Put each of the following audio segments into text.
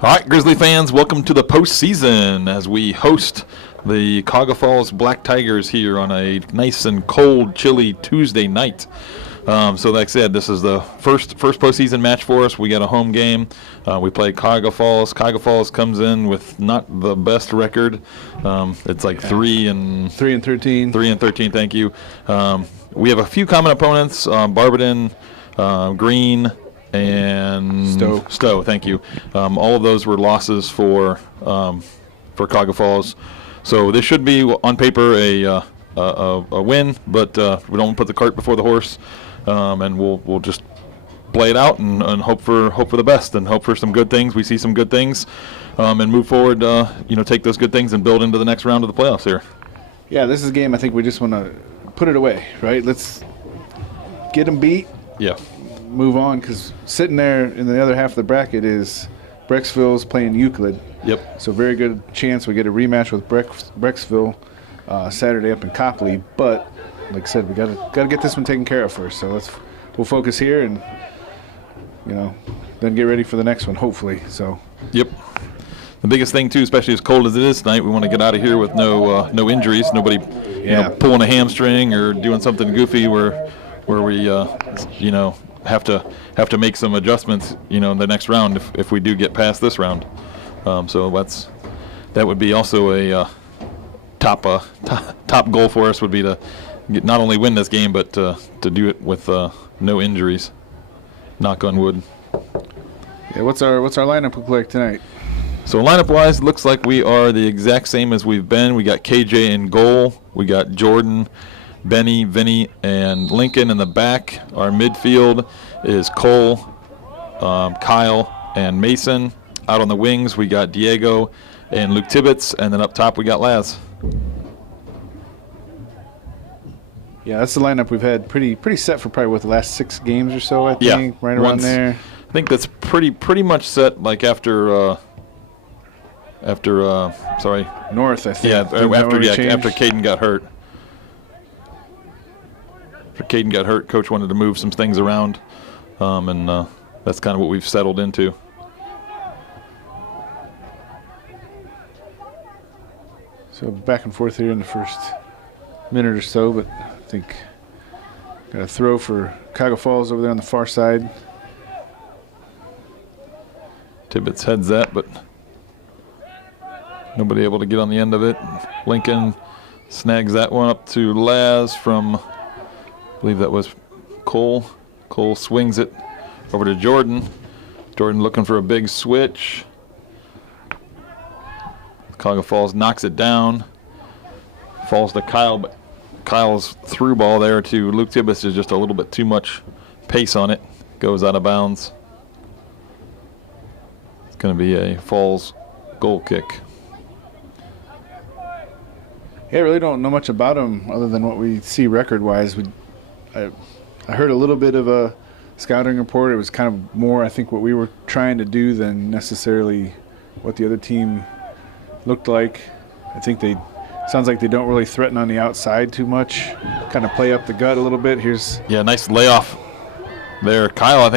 All right, Grizzly fans, welcome to the postseason as we host the Cuyahoga Falls Black Tigers here on a nice and cold, chilly Tuesday night. So like I said, this is the first postseason match for us. We got a home game. We play Cuyahoga Falls. Cuyahoga Falls comes in with not the best record. It's like 3-13. 3-13, thank you. We have a few common opponents, Barberton, Green, and Stowe, thank you. All of those were losses for Cuyahoga Falls. So this should be, on paper, a win, but we don't put the cart before the horse, and we'll just play it out and hope for the best and hope for some good things. We see some good things, and move forward. Take those good things and build into the next round of the playoffs here. Yeah, this is a game I think we just want to put it away, right? Let's get them beat. Yeah. Move on, because sitting there in the other half of the bracket is Brecksville's playing Euclid. Yep. So very good chance we get a rematch with Brecksville Saturday up in Copley. But like I said, we gotta get this one taken care of first. So we'll focus here and then get ready for the next one, hopefully. So. Yep. The biggest thing too, especially as cold as it is tonight, we want to get out of here with no injuries, nobody pulling a hamstring or doing something goofy where we have to make some adjustments, in the next round if we do get past this round. So that would be also a top goal for us, would be to not only win this game but to do it with no injuries. Knock on wood. Yeah, what's our lineup look like tonight? So lineup-wise, it looks like we are the exact same as we've been. We got KJ in goal. We got Jordan, Benny, Vinny, and Lincoln in the back. Our midfield is Cole, Kyle, and Mason. Out on the wings, we got Diego and Luke Tibbetts, and then up top we got Laz. Yeah, that's the lineup we've had pretty set for probably the last 6 games or so, I think, right around there. I think that's pretty much set, like after North, I think. Yeah, after Caden got hurt. After Caden got hurt, Coach wanted to move some things around, and that's kind of what we've settled into. So back and forth here in the first minute or so, but I think got a throw for Cuyahoga Falls over there on the far side. Tibbetts heads that, but nobody able to get on the end of it. Lincoln snags that one up to Laz from, I believe that was Cole. Cole swings it over to Jordan. Jordan looking for a big switch. Cuyahoga Falls knocks it down. Falls to Kyle, but Kyle's through ball there to Luke Tibbetts is just a little bit too much pace on it. Goes out of bounds. It's going to be a Falls goal kick. Yeah, I really don't know much about him other than what we see record-wise. I heard a little bit of a scouting report. It was kind of more, I think, what we were trying to do than necessarily what the other team looked like. I think sounds like they don't really threaten on the outside too much, kind of play up the gut a little bit. Nice layoff there. Kyle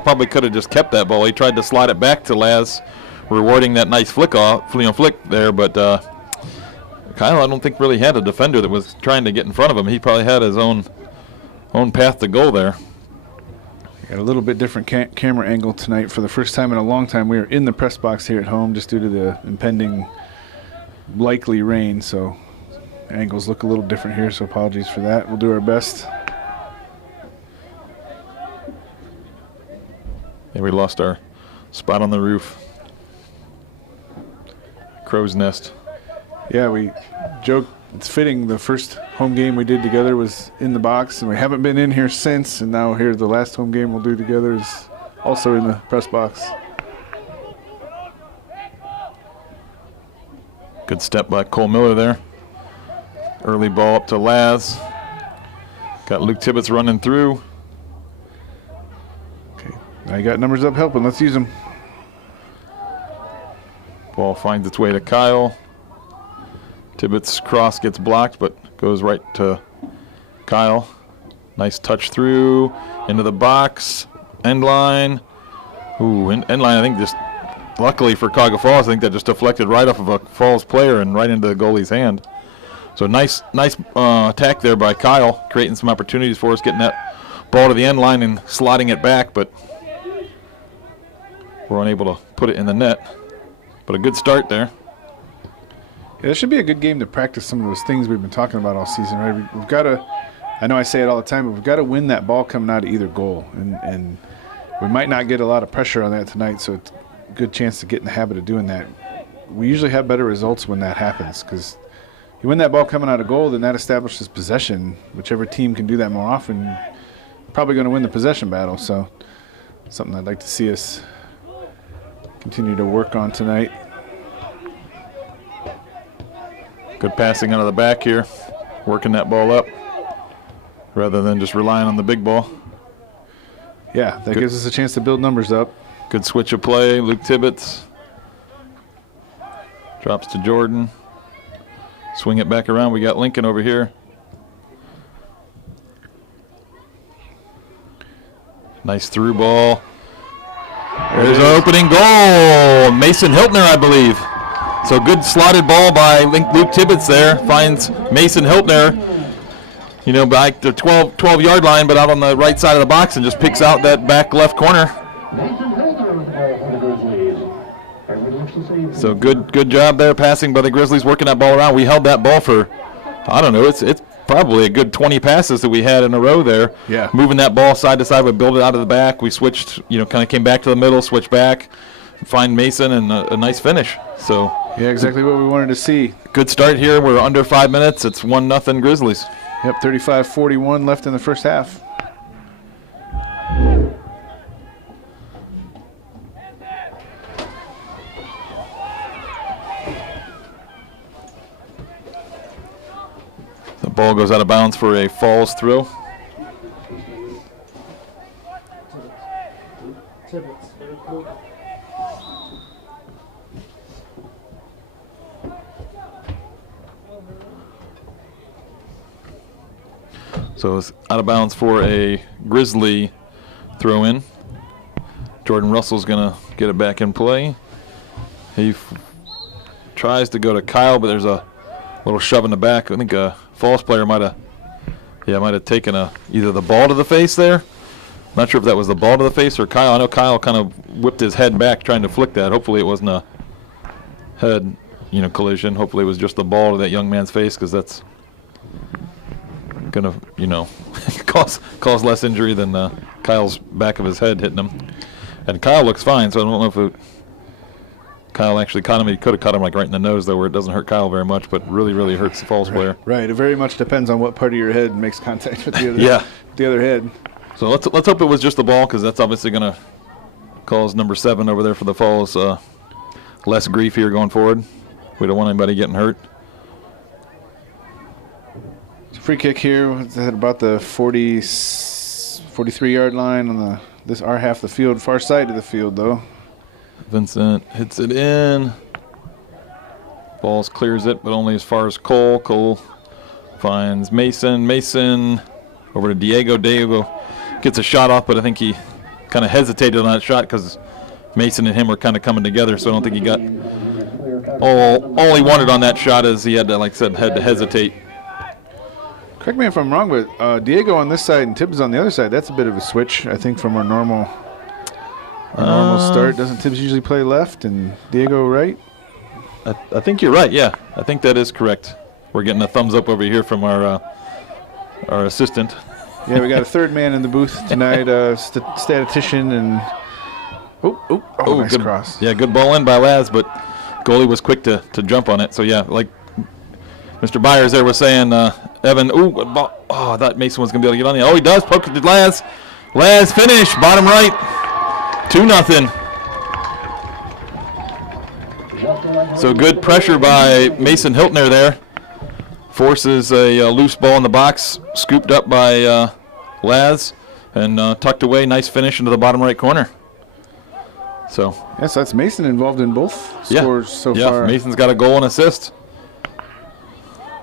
probably could have just kept that ball. He tried to slide it back to Laz, rewarding that nice flick there, but Kyle, I don't think really had a defender that was trying to get in front of him. He probably had his own path to goal there. Got a little bit different camera angle tonight. For the first time in a long time, we are in the press box here at home just due to the impending likely rain. So angles look a little different here, so apologies for that. We'll do our best. Yeah, we lost our spot on the roof. Crow's nest. Yeah, we joke it's fitting the first home game we did together was in the box, and we haven't been in here since, and now here the last home game we'll do together is also in the press box. Good step by Cole Miller there. Early ball up to Laz. Got Luke Tibbetts running through. Okay, now you got numbers up helping. Let's use them. Ball finds its way to Kyle. Tibbetts' cross gets blocked, but goes right to Kyle. Nice touch through into the box. End line. Ooh, end line, I think just luckily for Cuyahoga Falls, I think that just deflected right off of a Falls player and right into the goalie's hand. So nice attack there by Kyle, creating some opportunities for us, getting that ball to the end line and slotting it back, but we're unable to put it in the net. But a good start there. Yeah, this should be a good game to practice some of those things we've been talking about all season, right? We've got to, I know I say it all the time, but we've got to win that ball coming out of either goal. And we might not get a lot of pressure on that tonight, so it's a good chance to get in the habit of doing that. We usually have better results when that happens, because you win that ball coming out of goal, then that establishes possession. Whichever team can do that more often, probably going to win the possession battle. So something I'd like to see us continue to work on tonight. Good passing out of the back here, working that ball up rather than just relying on the big ball. Yeah, that gives us a chance to build numbers up. Good switch of play. Luke Tibbetts drops to Jordan. Swing it back around. We got Lincoln over here. Nice through ball. There's an opening goal. Mason Hiltner, I believe. So good slotted ball by Luke Tibbetts there. Finds Mason Hiltner, you know, back the 12-yard line, but out on the right side of the box, and just picks out that back left corner. So good job there, passing by the Grizzlies, working that ball around. We held that ball for, I don't know, it's probably a good 20 passes that we had in a row there. Yeah. Moving that ball side to side, we built it out of the back. We switched, you know, kind of came back to the middle, switched back, find Mason, and a nice finish. So yeah, exactly what we wanted to see. Good start here. We're under 5 minutes. It's 1-0 Grizzlies. Yep, 35-41 left in the first half. The ball goes out of bounds for a Falls throw. So it's out of bounds for a Grizzly throw in. Jordan Russell's going to get it back in play. He tries to go to Kyle, but there's a little shove in the back. I think a Falls player might have taken either the ball to the face there. Not sure if that was the ball to the face or Kyle. I know Kyle kind of whipped his head back trying to flick that. Hopefully it wasn't a head, you know, collision. Hopefully it was just the ball to that young man's face, because that's gonna, you know, cause less injury than Kyle's back of his head hitting him. And Kyle looks fine, so I don't know if Kyle actually caught him. He could have caught him like right in the nose, though, where it doesn't hurt Kyle very much, but really hurts the Falls player. Right. It very much depends on what part of your head makes contact with the other. Yeah. The other head. So let's hope it was just the ball, because that's obviously going to cause number 7 over there for the Falls less grief here going forward. We don't want anybody getting hurt. Free kick here at about the 43-yard line on our half of the field, far side of the field though. Vincent hits it in. Balls clears it, but only as far as Cole. Cole finds Mason. Mason over to Diego. Diego gets a shot off, but I think he kind of hesitated on that shot because Mason and him were kind of coming together, so I don't think he got all he wanted on that shot is he had to, like I said, had to hesitate. Correct me if I'm wrong, but Diego on this side and Tibbs on the other side, that's a bit of a switch, I think, from our normal start. Doesn't Tibbs usually play left and Diego right? I think you're right, yeah. I think that is correct. We're getting a thumbs up over here from our assistant. Yeah, we got a third man in the booth tonight, statistician, and nice good cross. Yeah, good ball in by Laz, but goalie was quick to jump on it. So, yeah, like Mr. Byers there was saying, Evan, good ball. Oh, I thought Mason was going to be able to get on there. Oh, he does. Poke it to Laz. Laz finish, bottom right, 2-0. So good pressure by Mason Hiltner there. Forces a loose ball in the box, scooped up by Laz, and tucked away. Nice finish into the bottom right corner. So yes, that's Mason involved in both scores so far. Yeah, Mason's got a goal and assist.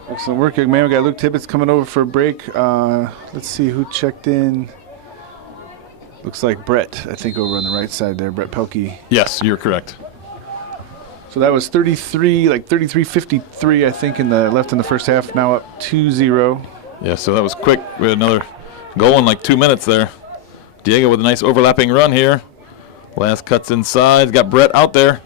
Excellent work, young man. We got Luke Tibbetts coming over for a break. Let's see who checked in. Looks like Brett, I think, over on the right side there, Brett Pelkey. Yes, you're correct. So that was 33-53, I think, left in the first half. Now up 2-0. Yeah, so that was quick. We had another goal in like 2 minutes there. Diego with a nice overlapping run here. Last cuts inside. Got Brett out there.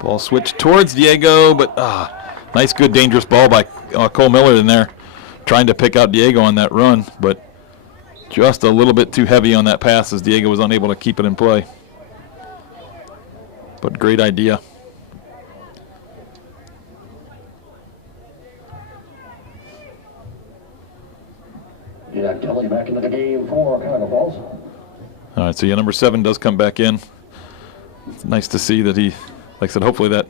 Ball switched towards Diego, but nice, good, dangerous ball by Cole Miller in there, trying to pick out Diego on that run, but just a little bit too heavy on that pass as Diego was unable to keep it in play. But great idea. Yeah, Kelly back into the game for Cuyahoga Falls. All right, so yeah, number 7 does come back in. It's nice to see that he, like I said, hopefully that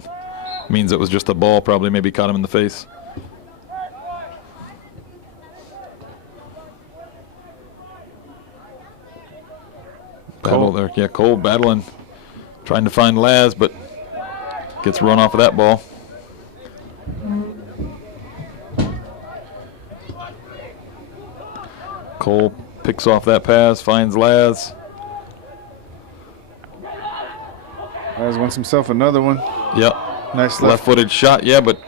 means it was just a ball, probably maybe caught him in the face. Battle there. Yeah, Cole battling, trying to find Laz, but gets run off of that ball. Cole picks off that pass, finds Laz. Laz wants himself another one. Yep. Nice left-footed shot, yeah, but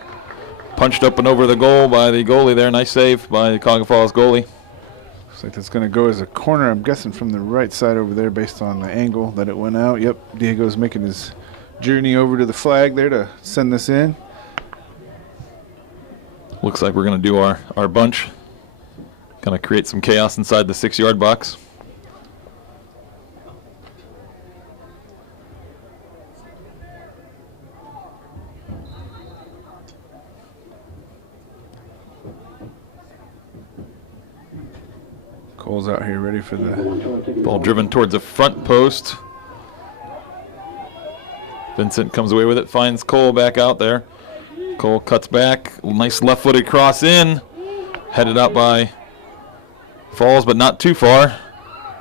punched up and over the goal by the goalie there. Nice save by the Cuyahoga Falls goalie. Looks like that's going to go as a corner, I'm guessing, from the right side over there based on the angle that it went out. Yep, Diego's making his journey over to the flag there to send this in. Looks like we're going to do our bunch. Going to create some chaos inside the 6-yard box. Cole's out here ready for the ball driven towards the front post. Vincent comes away with it, finds Cole back out there. Cole cuts back, nice left-footed cross in, headed out by Falls, but not too far.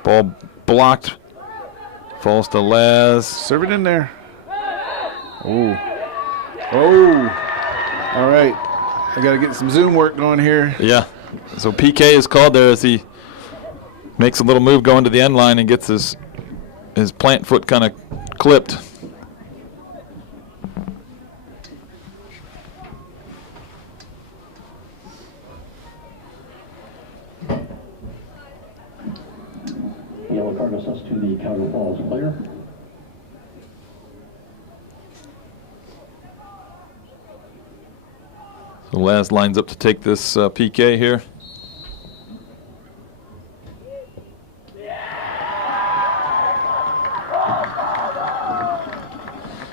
Ball blocked, falls to Laz. Serve it in there. Oh. Oh. All right. I got to get some zoom work going here. Yeah. So PK is called there as he makes a little move going to the end line and gets his plant foot kind of clipped. Yellow card assessed to the Cuyahoga Falls player. So Laz lines up to take this PK here.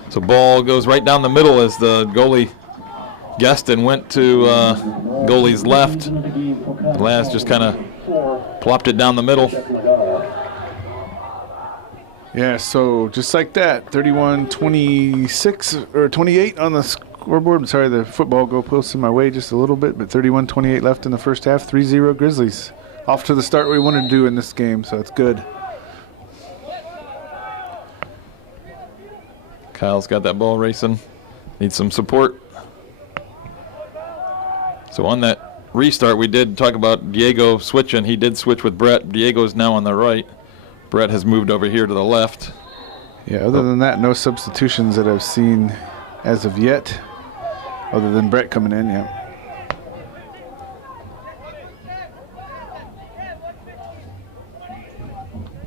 So ball goes right down the middle as the goalie guessed and went to goalie's left. Laz just kind of plopped it down the middle. Yeah, so just like that, 31-26 or 28 on the scoreboard. I'm sorry, the football goalpost in my way just a little bit, but 31-28 left in the first half. 3-0 Grizzlies. Off to the start we wanted to do in this game, so it's good. Kyle's got that ball racing. Needs some support. So on that restart, we did talk about Diego switching. He did switch with Brett. Diego's now on the right. Brett has moved over here to the left. Yeah, other than that, no substitutions that I've seen as of yet, other than Brett coming in, yeah.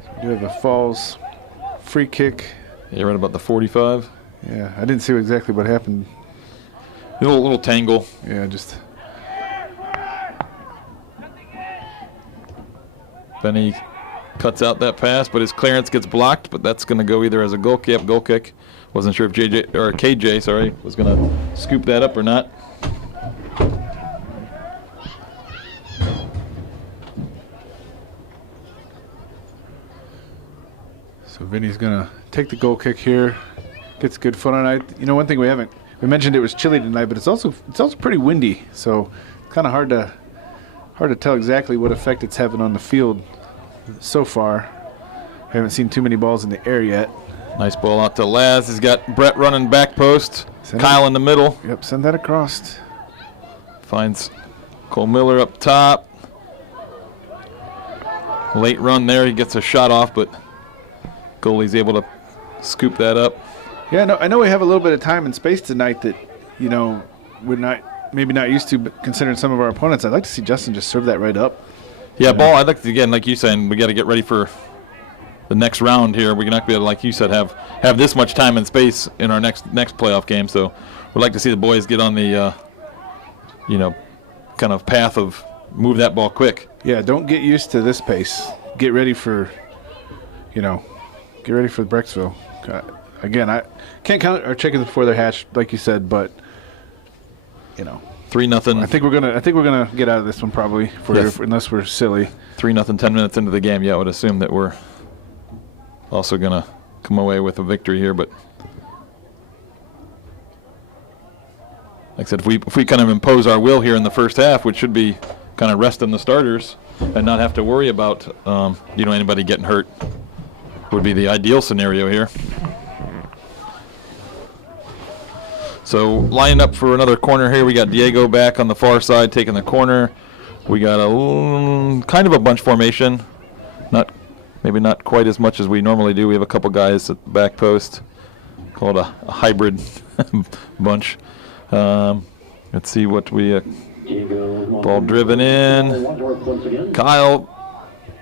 So we do have a Falls free kick. Yeah, right about the 45. Yeah, I didn't see exactly what happened. A little tangle. Yeah, just... Benny cuts out that pass, but his clearance gets blocked, but that's going to go either as a goal kick. Goal kick. Wasn't sure if KJ, sorry, was going to scoop that up or not. So Vinny's going to take the goal kick here. Gets good foot on it. You know, one thing we mentioned it was chilly tonight, but it's also pretty windy, so kind of hard to tell exactly what effect it's having on the field so far. I haven't seen too many balls in the air yet. Nice ball out to Laz. He's got Brett running back post. Kyle in the middle. Yep, send that across. Finds Cole Miller up top. Late run there. He gets a shot off, but goalie's able to scoop that up. Yeah, no, I know we have a little bit of time and space tonight that, we're maybe not used to, but considering some of our opponents, I'd like to see Justin just serve that right up. Yeah, ball, I'd like to, again, like you saying, we got to get ready for the next round here. We're not going to be able to, like you said, have this much time and space in our next playoff game. So we'd like to see the boys get on the, kind of path of move that ball quick. Yeah, don't get used to this pace. Get ready for, Brecksville. Again, I can't count our chickens before they're hatched, like you said, but 3-0. I think we're gonna get out of this one probably, unless we're silly. 3-0, 10 minutes into the game. Yeah, I would assume that we're also gonna come away with a victory here. But like I said, if we kind of impose our will here in the first half, which should be kind of resting the starters and not have to worry about anybody getting hurt, would be the ideal scenario here. So lining up for another corner here, we got Diego back on the far side taking the corner. We got a kind of a bunch formation, maybe not quite as much as we normally do. We have a couple guys at the back post, called a hybrid bunch. Let's see what we ball driven in. Kyle,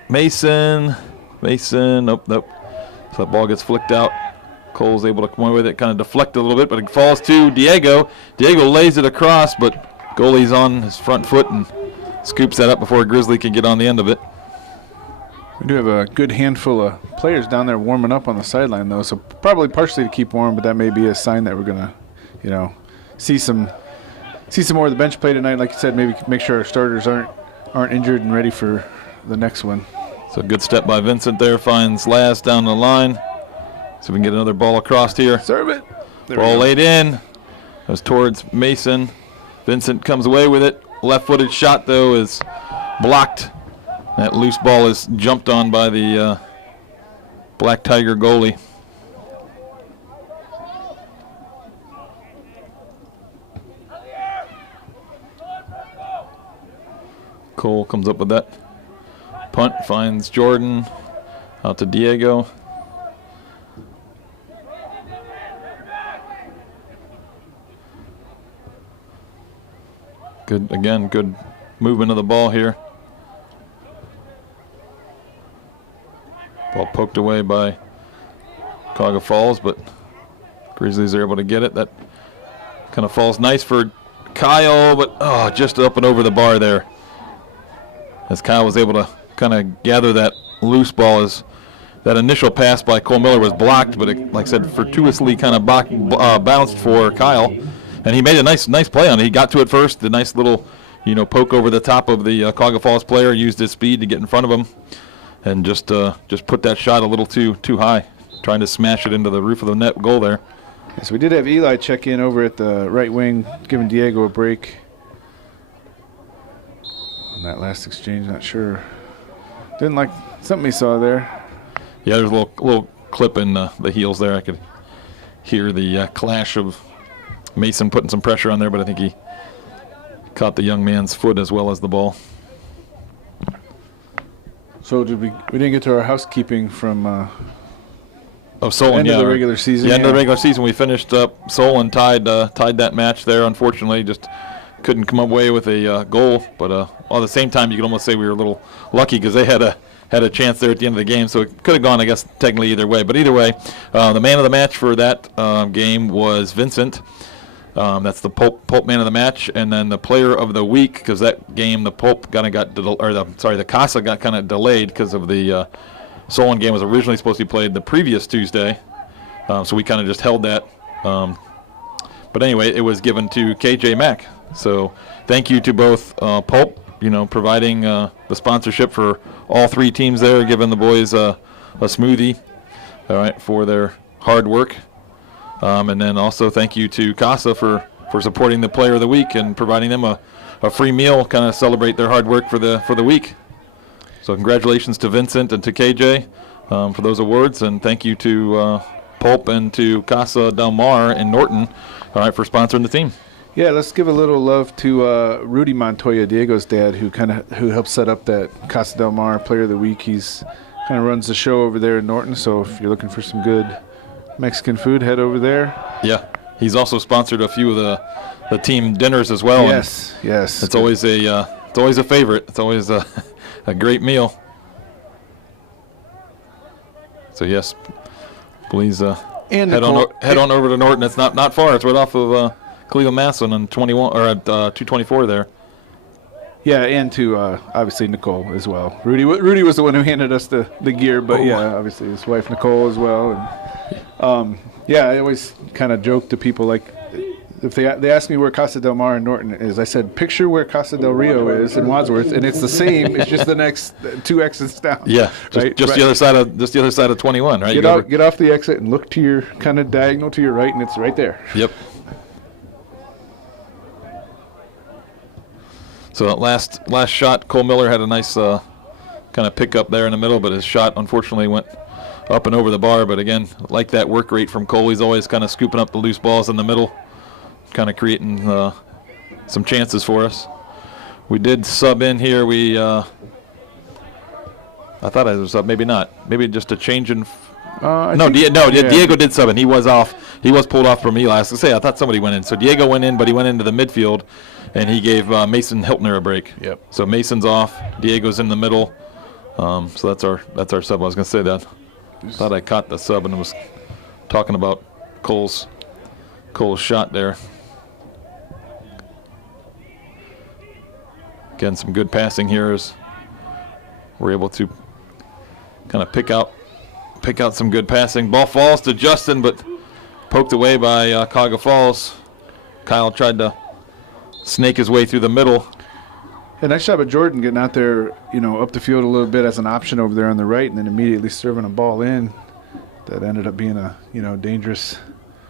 Mason. Nope. So that ball gets flicked out. Cole's able to come away with it, kind of deflect a little bit, but it falls to Diego. Diego lays it across, but goalie's on his front foot and scoops that up before a Grizzly can get on the end of it. We do have a good handful of players down there warming up on the sideline, though, so probably partially to keep warm, but that may be a sign that we're going to, see some more of the bench play tonight. Like you said, maybe make sure our starters aren't injured and ready for the next one. So good step by Vincent there, finds Laz down the line. So we can get another ball across here. Serve it. Ball laid in. Goes towards Mason. Vincent comes away with it. Left-footed shot, though, is blocked. That loose ball is jumped on by the Black Tiger goalie. Cole comes up with that punt, finds Jordan, out to Diego. Good movement of the ball here. Ball poked away by Cuyahoga Falls, but Grizzlies are able to get it. That kind of falls nice for Kyle, but just up and over the bar there. As Kyle was able to kind of gather that loose ball, as that initial pass by Cole Miller was blocked, but it, like I said, fortuitously kind of bounced for Kyle. And he made a nice play on it. He got to it first, the nice little, poke over the top of the Cuyahoga Falls player, used his speed to get in front of him, and just put that shot a little too high, trying to smash it into the roof of the net goal there. Yes, we did have Eli check in over at the right wing, giving Diego a break. On that last exchange, not sure. Didn't like something he saw there. Yeah, there's a little clip in the heels there. I could hear the clash of Mason putting some pressure on there, but I think he caught the young man's foot as well as the ball. So we didn't get to our housekeeping from Solon, end of the regular season. Yeah, end of the regular season we finished up. Solon tied that match there. Unfortunately, just couldn't come away with a goal. But at the same time, you could almost say we were a little lucky because they had a chance there at the end of the game. So it could have gone, I guess, technically either way. But either way, the man of the match for that game was Vincent. That's the Pulp man of the match, and then the player of the week, because that game the Pulp the Casa got kind of delayed because of the Solon game was originally supposed to be played the previous Tuesday, so we kind of just held that. But anyway, it was given to KJ Mack. So thank you to both Pulp, providing the sponsorship for all three teams there, giving the boys a smoothie, all right, for their hard work. And then also thank you to Casa for supporting the player of the week and providing them a free meal, kind of celebrate their hard work for the week. So congratulations to Vincent and to KJ for those awards, and thank you to Pulp and to Casa Del Mar in Norton, all right, for sponsoring the team. Yeah, let's give a little love to Rudy Montoya, Diego's dad, who helped set up that Casa Del Mar Player of the Week. He's kind of runs the show over there in Norton. So if you're looking for some good Mexican food, head over there. Yeah, he's also sponsored a few of the team dinners as well. Yes, yes. It's always a favorite. It's always a great meal. So yes, please and head on over to Norton. It's not far. It's right off of Cleveland Masson on 21 or at 224 there. Yeah, and to obviously Nicole as well. Rudy was the one who handed us the gear, but yeah, obviously his wife Nicole as well. And yeah, I always kind of joke to people, like, if they ask me where Casa del Mar and Norton is, I said, picture where Casa del Rio is in Wadsworth, and it's the same. It's just the next 2 exits down. Yeah, just the other side of 21, right? Get off the exit and look to your kind of diagonal to your right, and it's right there. Yep. So that last shot, Cole Miller had a nice kind of pickup there in the middle, but his shot unfortunately went up and over the bar. But again, like that work rate from Cole, he's always kind of scooping up the loose balls in the middle, kind of creating some chances for us. We did sub in here. I thought I was up, maybe not. Maybe just a change in. Diego did sub in. He was off. He was pulled off from Eli. I thought somebody went in. So Diego went in, but he went into the midfield, and he gave Mason Hiltner a break. Yep. So Mason's off. Diego's in the middle. So that's our sub. I was going to say that. Thought I caught the sub and was talking about Cole's shot there. Again, some good passing here as we're able to kind of pick out some good passing. Ball falls to Justin, but poked away by Cuyahoga Falls. Kyle tried to snake his way through the middle. Yeah, nice job of Jordan getting out there, up the field a little bit as an option over there on the right, and then immediately serving a ball in that ended up being a dangerous.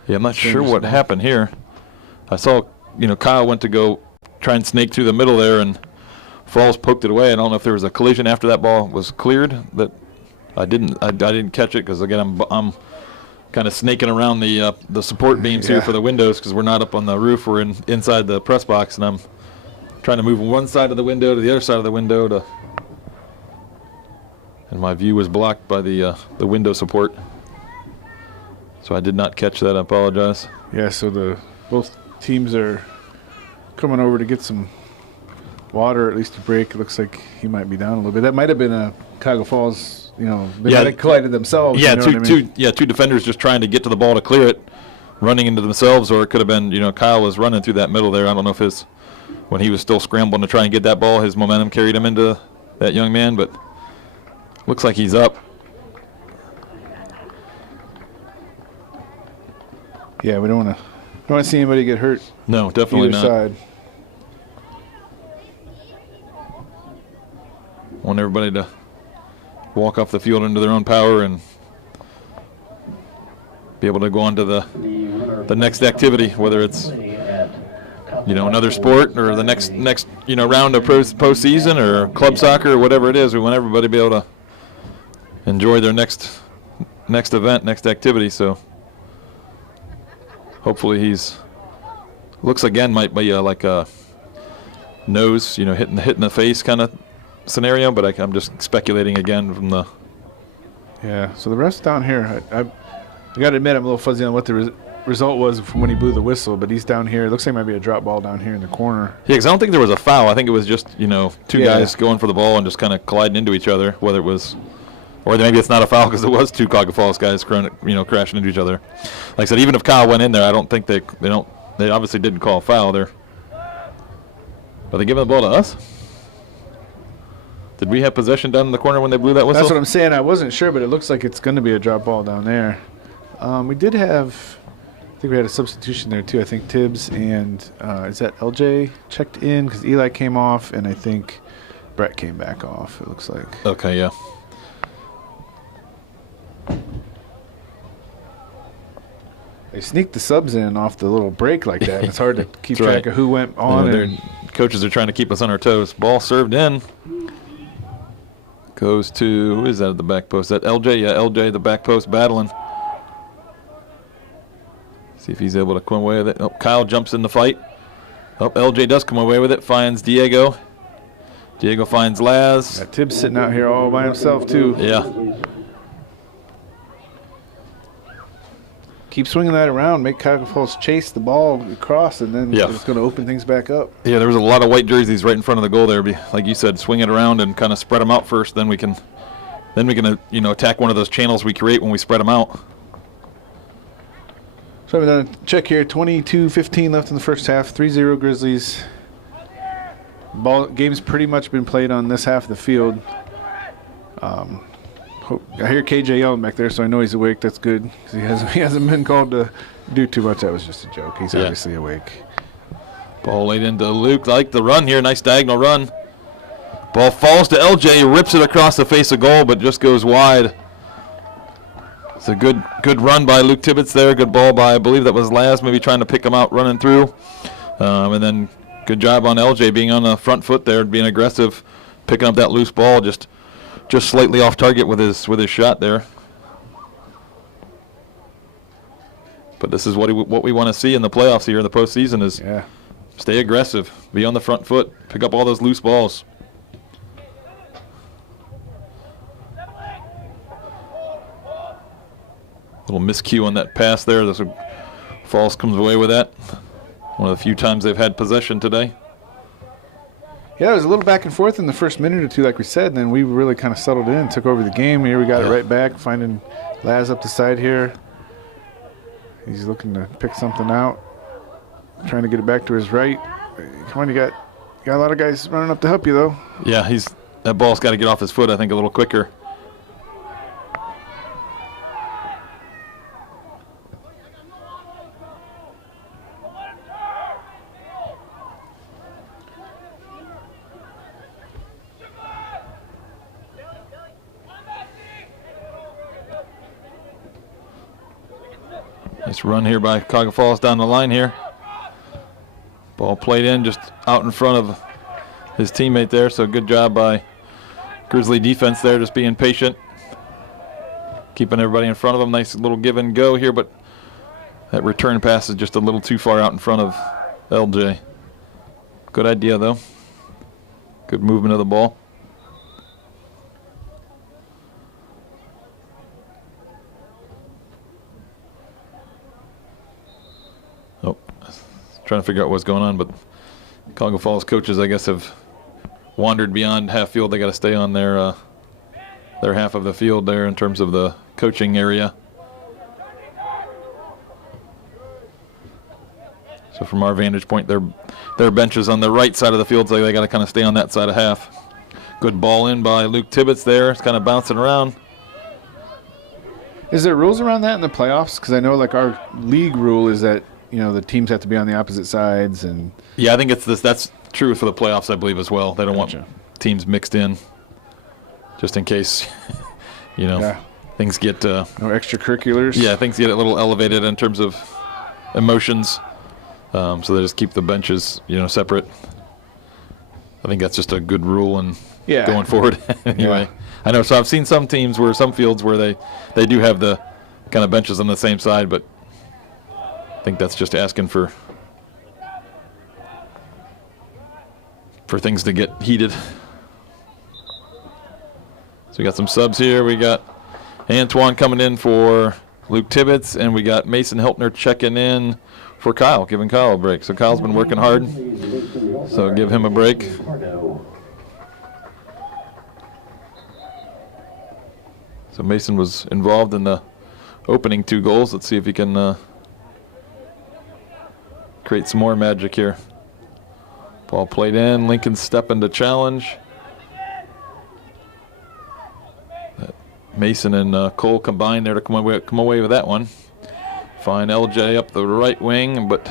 Yeah, I'm not sure what happened here. I saw Kyle went to go try and snake through the middle there, and Falls poked it away. I don't know if there was a collision after that ball was cleared. That I didn't catch it because again I'm kind of snaking around the support beams here for the windows because we're not up on the roof. We're inside the press box, and I'm trying to move one side of the window to the other side of the window and my view was blocked by the window support. So I did not catch that. I apologize. Yeah, so both teams are coming over to get some water, at least a break. It looks like he might be down a little bit. That might have been a Cuyahoga Falls, they might have collided themselves. Yeah, two defenders just trying to get to the ball to clear it, running into themselves, or it could have been, Kyle was running through that middle there. I don't know if when he was still scrambling to try and get that ball, his momentum carried him into that young man, but looks like he's up. Yeah, we don't want to see anybody get hurt. No, definitely not. Side. Want everybody to walk off the field into their own power and be able to go on to the next activity, whether it's another sport or the next round of postseason or club soccer or whatever it is. We want everybody to be able to enjoy their next event, next activity. So hopefully looks again might be like a nose, hitting the face kind of scenario, but I'm just speculating again from the. Yeah, so the refs down here, I got to admit I'm a little fuzzy on what the result was from when he blew the whistle, but he's down here. It looks like it might be a drop ball down here in the corner. Yeah, because I don't think there was a foul. I think it was just, two guys going for the ball and just kind of colliding into each other, whether it was, or maybe it's not a foul because it was two Cuyahoga Falls guys crashing into each other. Like I said, even if Kyle went in there, I don't think they obviously didn't call a foul there. Are they giving the ball to us? Did we have possession down in the corner when they blew that whistle? That's what I'm saying. I wasn't sure, but it looks like it's going to be a drop ball down there. We did have, I think we had a substitution there too. I think Tibbs and is that LJ checked in because Eli came off, and I think Brett came back off, it looks like. Okay, yeah. They sneaked the subs in off the little break like that. It's hard to keep track of who went on. Coaches are trying to keep us on our toes. Ball served in. Goes to, who is that at the back post? Is that LJ? Yeah, LJ, the back post, battling. See if he's able to come away with it. Oh, Kyle jumps in the fight. Oh, LJ does come away with it. Finds Diego. Diego finds Laz. Got Tibbs sitting out here all by himself, too. Yeah. keep swinging that around, make Cuyahoga Falls chase the ball across, and then Yeah. it's going to open things back up. Yeah, there was a lot of white jerseys right in front of the goal there. Like you said, swing it around and kind of spread them out first. Then we can attack one of those channels we create when we spread them out. So we're going to check here. 22-15 left in the first half. 3-0 Grizzlies. Game's pretty much been played on this half of the field. I hear KJ yelling back there, so I know he's awake. That's good. 'Cause he hasn't been called to do too much. That was just a joke. He's obviously awake. Ball laid into Luke. Like the run here. Nice diagonal run. Ball falls to LJ. Rips it across the face of goal, but just goes wide. It's a good run by Luke Tibbetts there. Good ball by, I believe that was Laz, maybe trying to pick him out, running through. And then good job on LJ being on the front foot there, being aggressive, picking up that loose ball, just slightly off target with his shot there. But this is what we want to see in the playoffs here in the postseason is stay aggressive, be on the front foot, pick up all those loose balls. Little miscue on that pass there. Falls comes away with that. One of the few times they've had possession today. Yeah, it was a little back and forth in the first minute or two, like we said, and then we really kind of settled in, took over the game. Here we got it right back, finding Laz up the side here. He's looking to pick something out, trying to get it back to his right. Come on, you got a lot of guys running up to help you, though. Yeah, that ball's got to get off his foot, I think, a little quicker. Nice run here by Cuyahoga Falls down the line here. Ball played in just out in front of his teammate there, so good job by Grizzly defense there, just being patient, keeping everybody in front of them. Nice little give and go here, but that return pass is just a little too far out in front of LJ. Good idea, though. Good movement of the ball. Trying to figure out what's going on, but Cuyahoga Falls coaches, I guess, have wandered beyond half field. They got to stay on their half of the field there in terms of the coaching area. So from our vantage point, their benches on the right side of the field, so they got to kind of stay on that side of half. Good ball in by Luke Tibbetts there. It's kind of bouncing around. Is there rules around that in the playoffs? Because I know, like, our league rule is that the teams have to be on the opposite sides, and yeah, I think that's true for the playoffs, I believe, as well. They don't want teams mixed in, just in case, things get no extracurriculars. Yeah, things get a little elevated in terms of emotions, so they just keep the benches, separate. I think that's just a good rule and going forward. Anyway, I know. So I've seen some teams some fields where they do have the kind of benches on the same side, but I think that's just asking for things to get heated. So we got some subs here. We got Antoine coming in for Luke Tibbetts, and we got Mason Helpner checking in for Kyle, giving Kyle a break. So Kyle's been working hard, so give him a break. So Mason was involved in the opening 2 goals. Let's see if he can create some more magic here. Ball played in. Lincoln stepping to challenge. Mason and Cole combined there to come away with that one. Find LJ up the right wing, but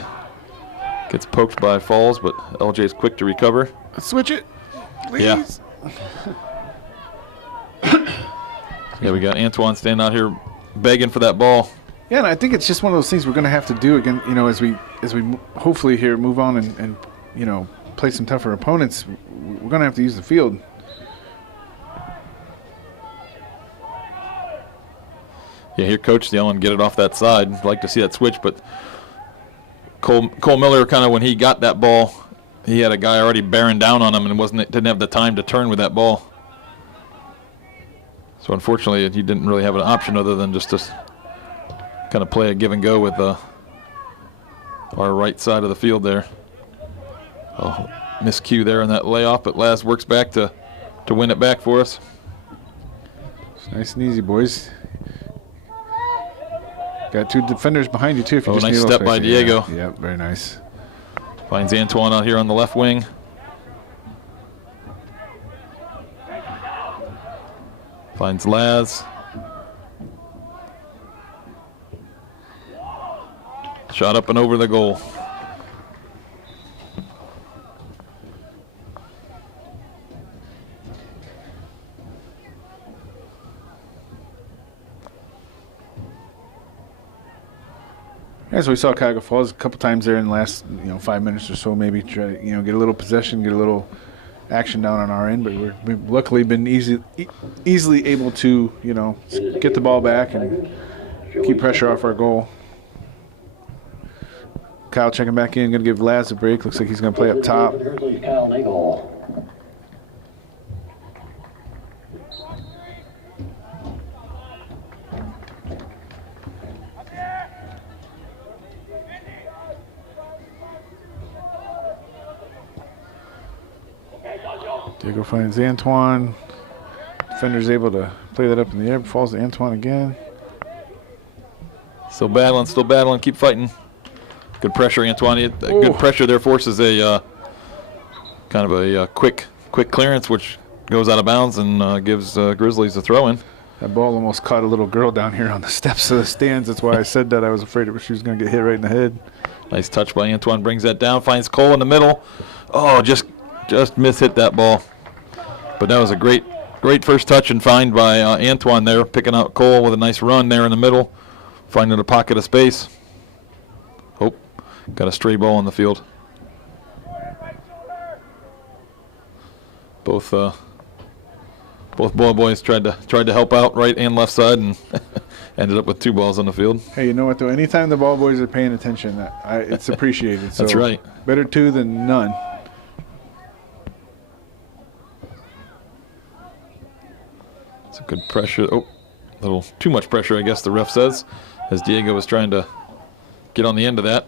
gets poked by Falls, but LJ's quick to recover. Let's switch it, please. Yeah, we got Antoine standing out here begging for that ball. Yeah, and I think it's just one of those things we're going to have to do again. As we hopefully here move on and play some tougher opponents, we're going to have to use the field. Yeah, here Coach yelling, get it off that side. I'd like to see that switch, but Cole Miller kind of, when he got that ball, he had a guy already bearing down on him and didn't have the time to turn with that ball. So unfortunately, he didn't really have an option other than just to kind of play a give and go with our right side of the field there. Oh, miscue there on that layoff, but Laz works back to win it back for us. It's nice and easy, boys. Got 2 defenders behind you, too. If you just nice need a little step by space. Diego. Yeah, yep, very nice. Finds Antoine out here on the left wing. Finds Laz. Shot up and over the goal. Yeah, so we saw Cuyahoga Falls a couple times there in the last 5 minutes or so. Maybe try to get a little possession, get a little action down on our end. But we've luckily been easily able to get the ball back and keep pressure off our goal. Kyle checking back in, going to give Laz a break. Looks like he's going to play up top. Diego finds Antoine. Defender's able to play that up in the air. Falls to Antoine again. Still battling, keep fighting. Good pressure, Antoine. Good pressure there forces a kind of a quick clearance, which goes out of bounds and gives Grizzlies a throw-in. That ball almost caught a little girl down here on the steps of the stands. That's why I said that. I was afraid she was going to get hit right in the head. Nice touch by Antoine. Brings that down. Finds Cole in the middle. Oh, just mishit that ball. But that was a great first touch and find by Antoine there, picking out Cole with a nice run there in the middle, finding a pocket of space. Oh, got a stray ball on the field. Both ball boys tried to help out right and left side and ended up with 2 balls on the field. Hey, you know what though? Anytime the ball boys are paying attention, it's appreciated. That's so right. Better 2 than none. It's a good pressure. Oh, a little too much pressure, I guess the ref says, as Diego was trying to get on the end of that.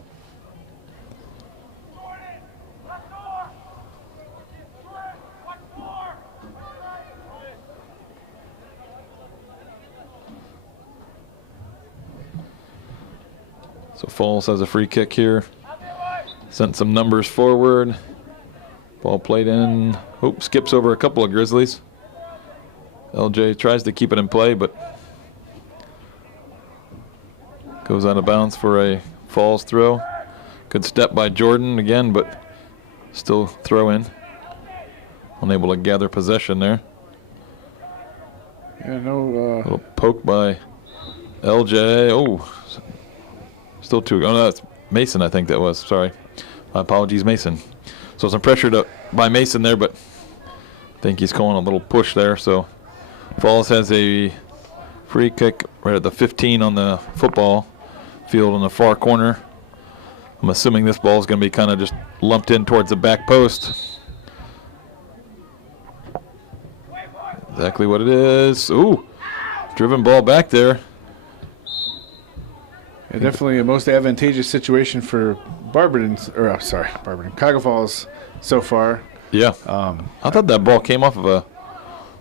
So Falls has a free kick here. Sent some numbers forward. Ball played in. Oh, skips over a couple of Grizzlies. LJ tries to keep it in play, but goes out of bounds for a Falls throw. Good step by Jordan again, but still throw in. Unable to gather possession there. Yeah, no. Little poke by LJ. Oh, still 2. Oh, no, that's Mason, I think that was. Sorry. My apologies, Mason. So some pressure by Mason there, but I think he's calling a little push there. So Falls has a free kick right at the 15 on the football field in the far corner. I'm assuming this ball is going to be kind of just lumped in towards the back post. Exactly what it is. Ooh, driven ball back there. Yeah, definitely a most advantageous situation for Cuyahoga Falls so far. Yeah. I thought that ball came off of a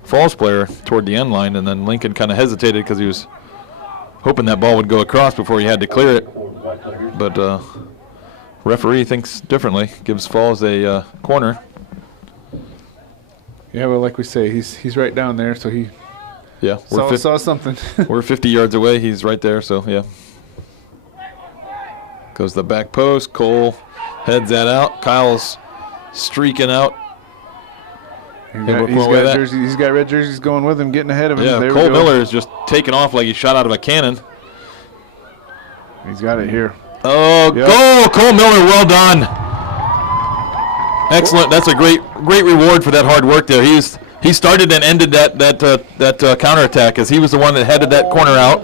Falls player toward the end line, and then Lincoln kind of hesitated because he was hoping that ball would go across before he had to clear it. But referee thinks differently, gives Falls a corner. Yeah, well, like we say, he's right down there, so he saw something. We're 50 yards away. He's right there, so yeah. Goes to the back post. Cole heads that out. Kyle's streaking out. He's got red jerseys going with him, getting ahead of him. Yeah, there Cole Miller is just taking off like he shot out of a cannon. He's got it here. Oh, yep. Goal! Cole Miller, well done. Excellent. That's a great reward for that hard work there. He started and ended that counterattack as he was the one that headed that corner out.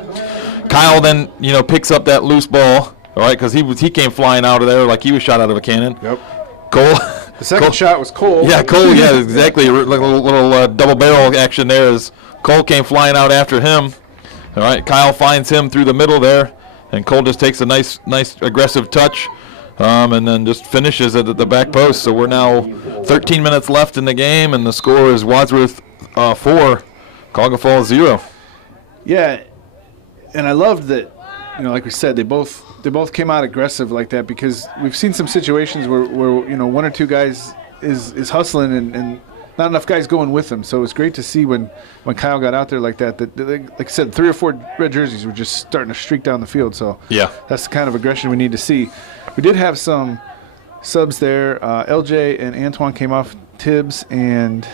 Kyle then picks up that loose ball, all right, because he came flying out of there like he was shot out of a cannon. Yep. Cole. The second shot was Cole. Yeah, Cole. Yeah, exactly. Like a little double barrel action there as Cole came flying out after him. All right, Kyle finds him through the middle there, And Cole just takes a nice aggressive touch, and then just finishes it at the back post. So we're now 13 minutes left in the game, and the score is Wadsworth 4, Cuyahoga Falls 0. Yeah, and I loved that. Like we said, they both came out aggressive like that, because we've seen some situations where one or two guys is hustling and not enough guys going with them. So it's great to see when Kyle got out there like that, like I said, 3 or 4 red jerseys were just starting to streak down the field. So yeah, that's the kind of aggression we need to see. We did have some subs there. LJ and Antoine came off Tibbs, and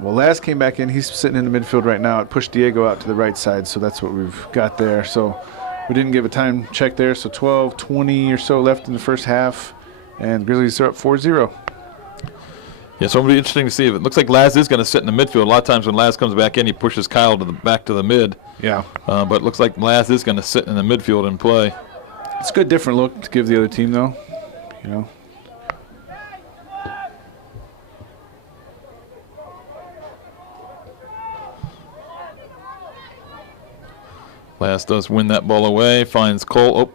Laz came back in. He's sitting in the midfield right now. It pushed Diego out to the right side, so that's what we've got there. So we didn't give a time check there. So 12-20 or so left in the first half, and Grizzlies are up 4-0. Yeah, so it'll be interesting to see. If it looks like Laz is going to sit in the midfield. A lot of times when Laz comes back in, he pushes Kyle back to the mid. Yeah. But it looks like Laz is going to sit in the midfield and play. It's a good different look to give the other team, though. Laz does win that ball away, finds Cole. Oh,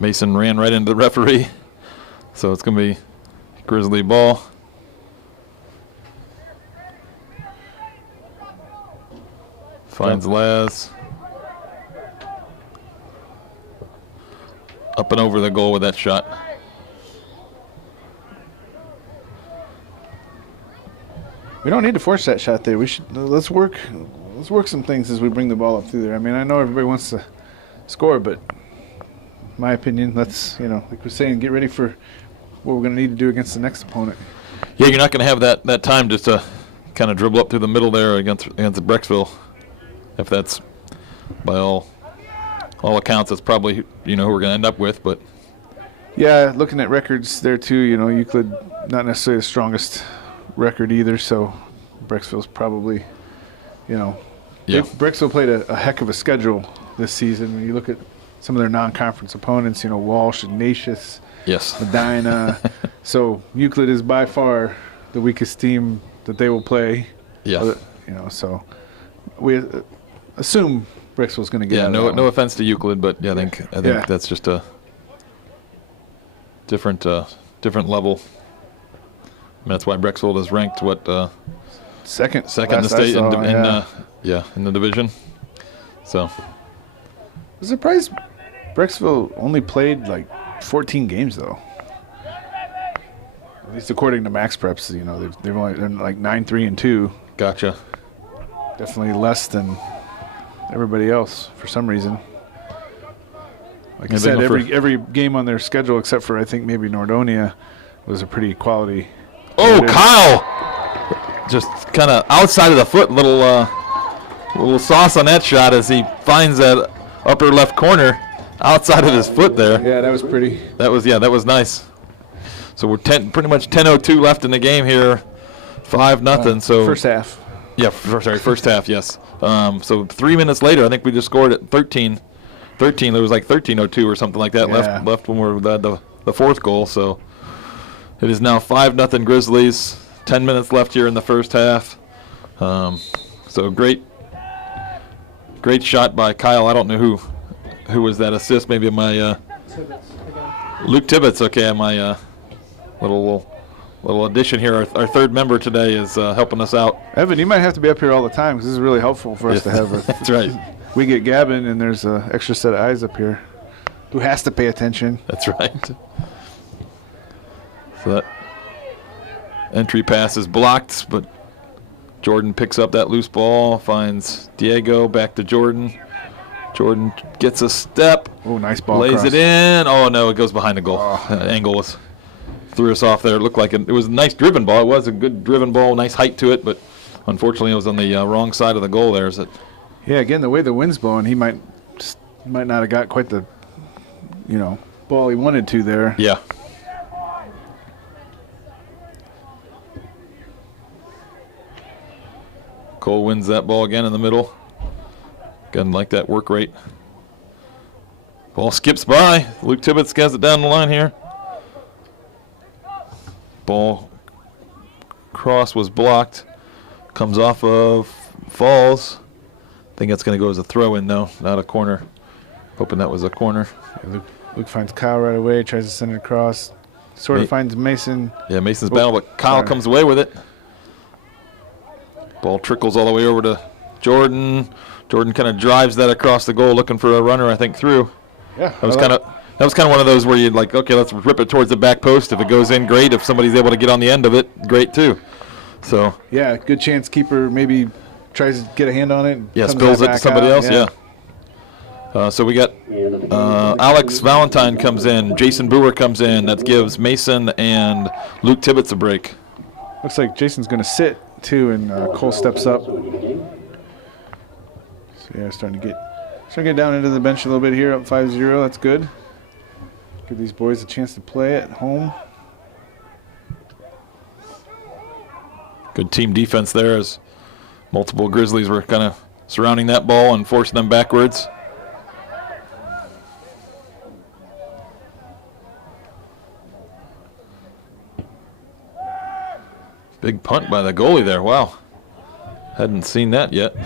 Mason ran right into the referee. So it's going to be Grizzly ball. Finds Laz. Up and over the goal with that shot. We don't need to force that shot there. We should let's work some things as we bring the ball up through there. I mean, I know everybody wants to score, but in my opinion, let's like we're saying, get ready for what we're going to need to do against the next opponent. Yeah, you're not going to have that time just to kind of dribble up through the middle there against Brecksville. If that's by all accounts, that's probably who we're going to end up with. But yeah, looking at records there too, Euclid not necessarily the strongest record either. So Brecksville's probably, Brecksville played a heck of a schedule this season. When you look at some of their non-conference opponents, Walsh, Ignatius, Medina. So Euclid is by far the weakest team that they will play. Yeah. So we assume Brecksville's going to get. Yeah. No offense to Euclid, but I think that's just a different level. And that's why Brecksville is ranked second in the state in the division. So I was surprised Brecksville only played like 14 games though. At least according to Max Preps, they're like 9-3-2. Gotcha. Definitely less than everybody else for some reason. Like I said, every game on their schedule except for I think maybe Nordonia was a pretty quality. Oh, Kyle! Just kind of outside of the foot, little sauce on that shot as he finds that upper left corner outside of his foot there. Yeah, that was pretty. That was nice. So we're pretty much 10:02 left in the game here, 5-0. So first half. Yeah, first half. Yes. So 3 minutes later, I think we just scored at 13. There was like 13:02 or something like that left when we had the fourth goal. So it is now 5-0 Grizzlies. 10 minutes left here in the first half. So great shot by Kyle. I don't know who was that assist. Maybe my Luke Tibbetts. Okay, my little addition here. Our third member today is helping us out. Evan, you might have to be up here all the time because this is really helpful for us to have. That's right. We get Gavin, and there's an extra set of eyes up here who has to pay attention. That's right. So that entry pass is blocked, but Jordan picks up that loose ball, finds Diego, back to Jordan. Jordan gets a step. Oh, nice ball. Lays it in. Oh, no, it goes behind the goal. Angle threw us off there. It looked like it was a nice driven ball. It was a good driven ball, nice height to it, but unfortunately it was on the wrong side of the goal there. Yeah, again, the way the wind's blowing, he might not have got quite the, ball he wanted to there. Yeah. Cole wins that ball again in the middle. Doesn't like that work rate. Ball skips by. Luke Tibbetts has it down the line here. Ball cross was blocked. Comes off of Falls. I think that's going to go as a throw-in, though, not a corner. Hoping that was a corner. Yeah, Luke finds Kyle right away, tries to send it across. Sort of finds Mason. Yeah, Mason's battle, but Kyle comes away with it. Ball trickles all the way over to Jordan. Jordan kind of drives that across the goal, looking for a runner, I think, through. Yeah, that was kind of one of those where you'd like, okay, let's rip it towards the back post. If it goes in, great. If somebody's able to get on the end of it, great too. So yeah, good chance keeper maybe tries to get a hand on it. Yeah, spills it to somebody else. Yeah. So we got Alex Valentine comes in, Jason Boer comes in. That gives Mason and Luke Tibbetts a break. Looks like Jason's going to sit too, and Cole steps up. So yeah, starting to get down into the bench a little bit here, up 5-0. That's good. Give these boys a chance to play at home. Good team defense there as multiple Grizzlies were kind of surrounding that ball and forcing them backwards. Big punt by the goalie there. Wow. Hadn't seen that yet.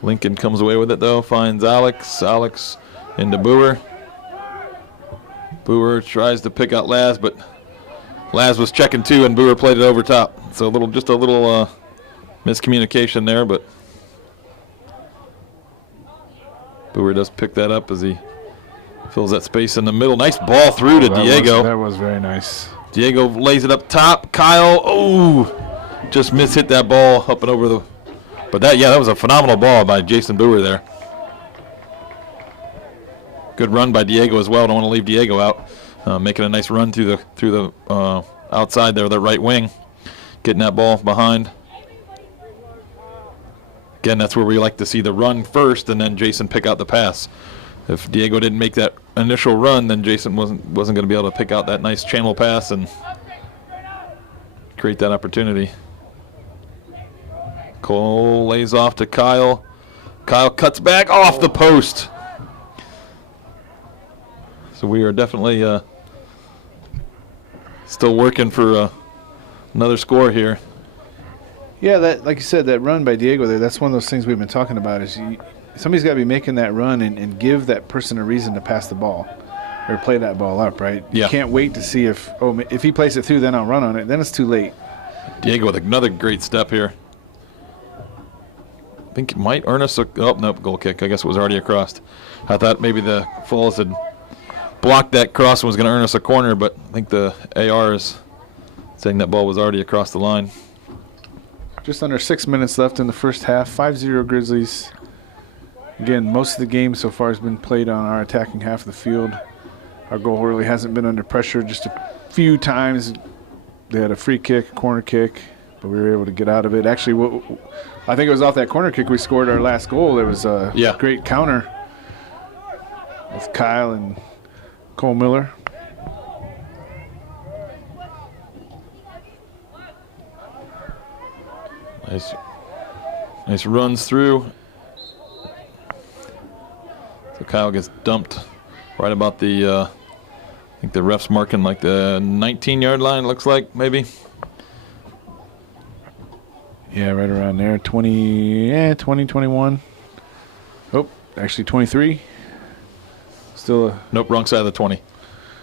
Lincoln comes away with it, though. Finds Alex. Alex into Boer. Boer tries to pick out Laz, but Laz was checking too, and Boer played it over top. So just a little miscommunication there, but Boer does pick that up as he fills that space in the middle. Nice ball through to Diego. That was very nice. Diego lays it up top. Kyle, just hit that ball up and over the. But that was a phenomenal ball by Jason Boer there. Good run by Diego as well. Don't want to leave Diego out. Making a nice run through the outside there, the right wing, getting that ball behind. Again, that's where we like to see the run first, and then Jason pick out the pass. If Diego didn't make that initial run, then Jason wasn't going to be able to pick out that nice channel pass and create that opportunity. Cole lays off to Kyle. Kyle cuts back off the post. So we are definitely still working for another score here. Yeah, that, like you said, that run by Diego there, that's one of those things we've been talking about is somebody's got to be making that run and give that person a reason to pass the ball or play that ball up, right? Yeah. You can't wait to see if he plays it through, then I'll run on it. Then it's too late. Diego with another great step here. I think it might earn us goal kick. I guess it was already across. I thought maybe the Falls had blocked that cross and was going to earn us a corner, but I think the AR is saying that ball was already across the line. Just under 6 minutes left in the first half. 5-0 Grizzlies. Again, most of the game so far has been played on our attacking half of the field. Our goal really hasn't been under pressure. Just a few times they had a free kick, a corner kick, but we were able to get out of it. Actually, I think it was off that corner kick we scored our last goal. There was a great counter with Kyle and Cole Miller. Nice runs through. So Kyle gets dumped right about the, I think the ref's marking like the 19-yard line, looks like, maybe. Yeah, right around there. 20, 21. Oh, actually 23. Still a... Nope, wrong side of the 20.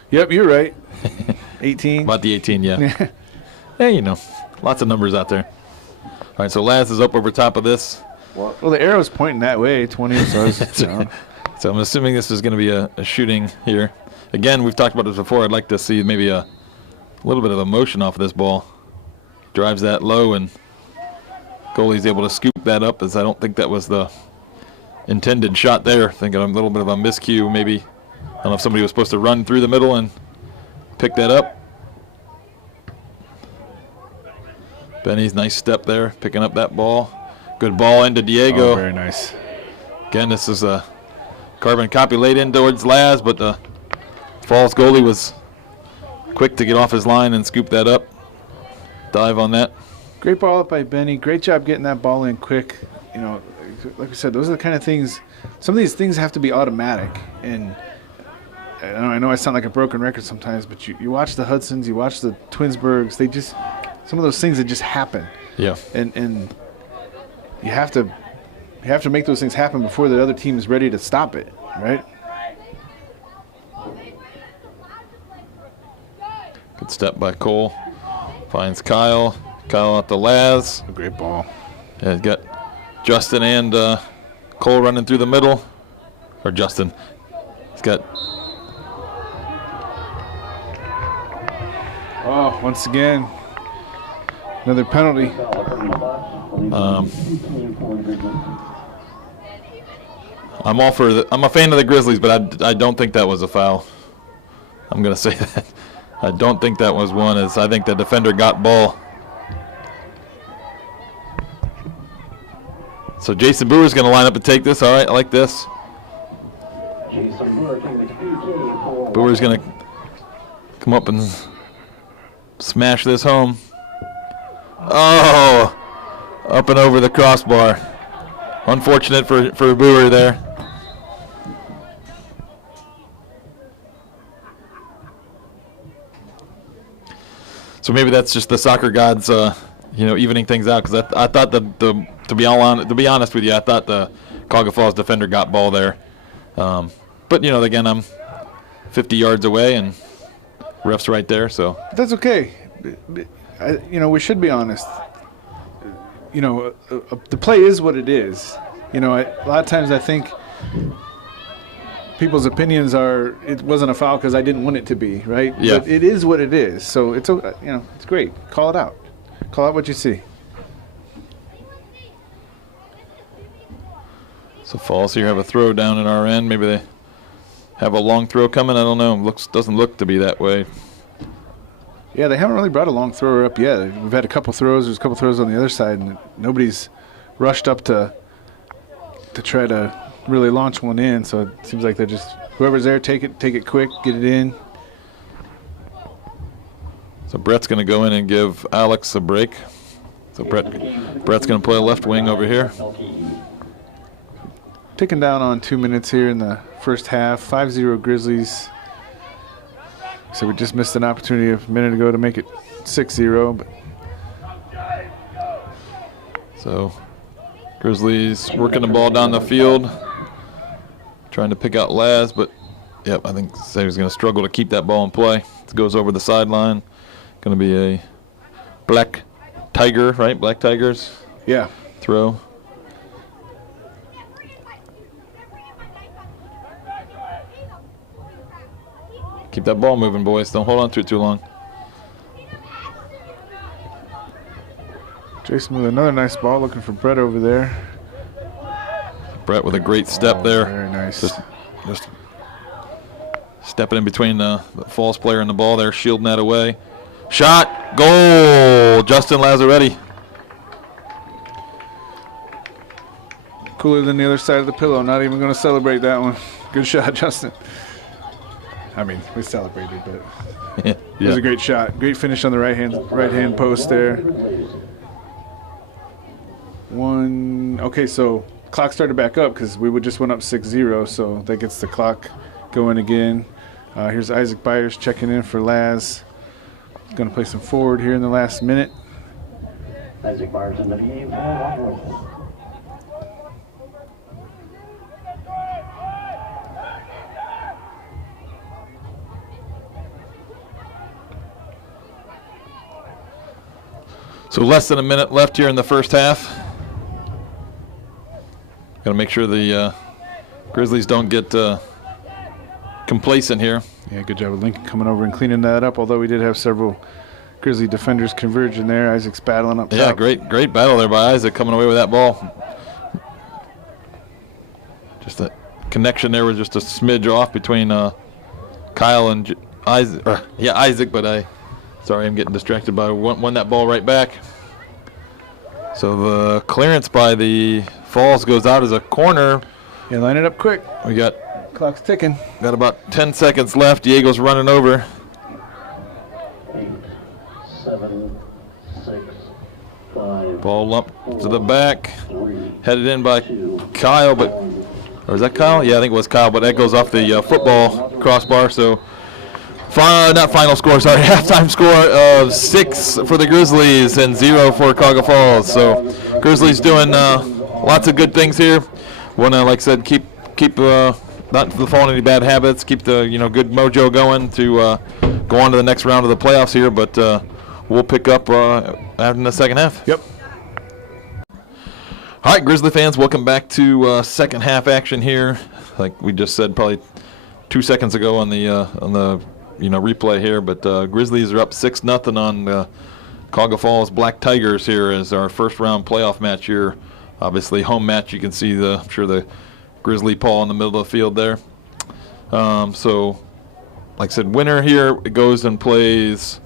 Yep, you're right. 18. About the 18, yeah. Hey, lots of numbers out there. All right, so Laz is up over top of this. Well, the arrow's pointing that way, 20. So, so I'm assuming this is going to be a shooting here. Again, we've talked about this before. I'd like to see maybe a little bit of emotion off of this ball. Drives that low, and goalie's able to scoop that up, as I don't think that was the intended shot there. Thinking a little bit of a miscue, maybe. I don't know if somebody was supposed to run through the middle and pick that up. Benny's nice step there, picking up that ball. Good ball into Diego. Oh, very nice. Again, this is a carbon copy laid in towards Laz, but the Falls goalie was quick to get off his line and scoop that up. Dive on that. Great ball up by Benny. Great job getting that ball in quick. Like we said, those are the kind of things. Some of these things have to be automatic. And I know I sound like a broken record sometimes, but you watch the Hudsons, you watch the Twinsburgs. They just, some of those things that just happen. Yeah. And you have to you have to make those things happen before the other team is ready to stop it, right? Good step by Cole. Finds Kyle. Kyle out to Laz. A great ball. Yeah, he's got Justin and Cole running through the middle. Or Justin. He's got... Oh, once again, another penalty. I'm a fan of the Grizzlies, but I don't think that was a foul. I'm going to say that. I don't think that was one, as I think the defender got ball. So Jason Brewer's going to line up and take this. All right, I like this. Brewer's going to come up and smash this home. Oh, up and over the crossbar. Unfortunate for Brewer there. So maybe that's just the soccer gods, evening things out. Because I thought to be honest with you, I thought the Cuyahoga Falls defender got ball there. But again, I'm 50 yards away and ref's right there. So that's okay. We should be honest. The play is what it is. A lot of times I think people's opinions are it wasn't a foul because I didn't want it to be, right? Yeah. But it is what it is. So it's it's great. Call it out. Call out what you see. So Falls here have a throw down at our end. Maybe they have a long throw coming. I don't know. Doesn't look to be that way. Yeah, they haven't really brought a long thrower up yet. We've had a couple throws. There's a couple throws on the other side, and nobody's rushed up to try to really launch one in. So it seems like they're just whoever's there, take it quick, get it in. So Brett's going to go in and give Alex a break. So Brett's going to play left wing over here. Ticking down on 2 minutes here in the first half. 5-0 Grizzlies. So we just missed an opportunity a minute ago to make it 6-0. But so Grizzlies working the ball down the field, trying to pick out Laz, but yep, I think Xavier's going to struggle to keep that ball in play. It goes over the sideline. Going to be a Black Tiger, right? Black Tigers. Yeah. Throw. Keep that ball moving, boys. Don't hold on to it too long. Jason with another nice ball, looking for Brett over there. Brett with a great step there. Very nice. Just stepping in between the Falls player and the ball there, shielding that away. Shot, goal, Justin Lazzaretti. Cooler than the other side of the pillow. Not even going to celebrate that one. Good shot, Justin. I mean, we celebrated, but Yeah. it was a great shot. Great finish on the right hand post there. Okay, so clock started back up because we just went up 6-0, so that gets the clock going again. Here's Isaac Byers checking in for Laz. He's going to play some forward here in the last minute. Isaac Byers in the game for Wadsworth. So less than a minute left here in the first half. Got to make sure the Grizzlies don't get complacent here. Yeah, good job of Lincoln coming over and cleaning that up, although we did have several Grizzly defenders converge in there. Isaac's battling up top. Yeah, great battle there by Isaac coming away with that ball. Just a connection there was just a smidge off between Kyle and Isaac. Isaac, but sorry, I'm getting distracted by won that ball right back. So the clearance by the Falls goes out as a corner. Yeah, line it up quick. We got Clock's ticking. Got about 10 seconds left. Diego's running over. 8, 7, 6, 5. Ball lump to the back. 3, Headed in by 2, Kyle, or is that Kyle? Yeah, I think it was Kyle, but that goes off the football crossbar. So, not final score, sorry, halftime score of 6 for the Grizzlies and 0 for Cuyahoga Falls. So, Grizzlies doing lots of good things here. Want to, like I said, keep not falling any bad habits. Keep the good mojo going to go on to the next round of the playoffs here. But we'll pick up in the second half. Yep. All right, Grizzly fans, welcome back to second half action here. Like we just said, probably 2 seconds ago on the replay here. But Grizzlies are up 6-0 on the Cuyahoga Falls Black Tigers here as our first round playoff match here. Obviously, home match. You can see the Grizzly paw in the middle of the field there. So, like I said, winner here it goes and plays.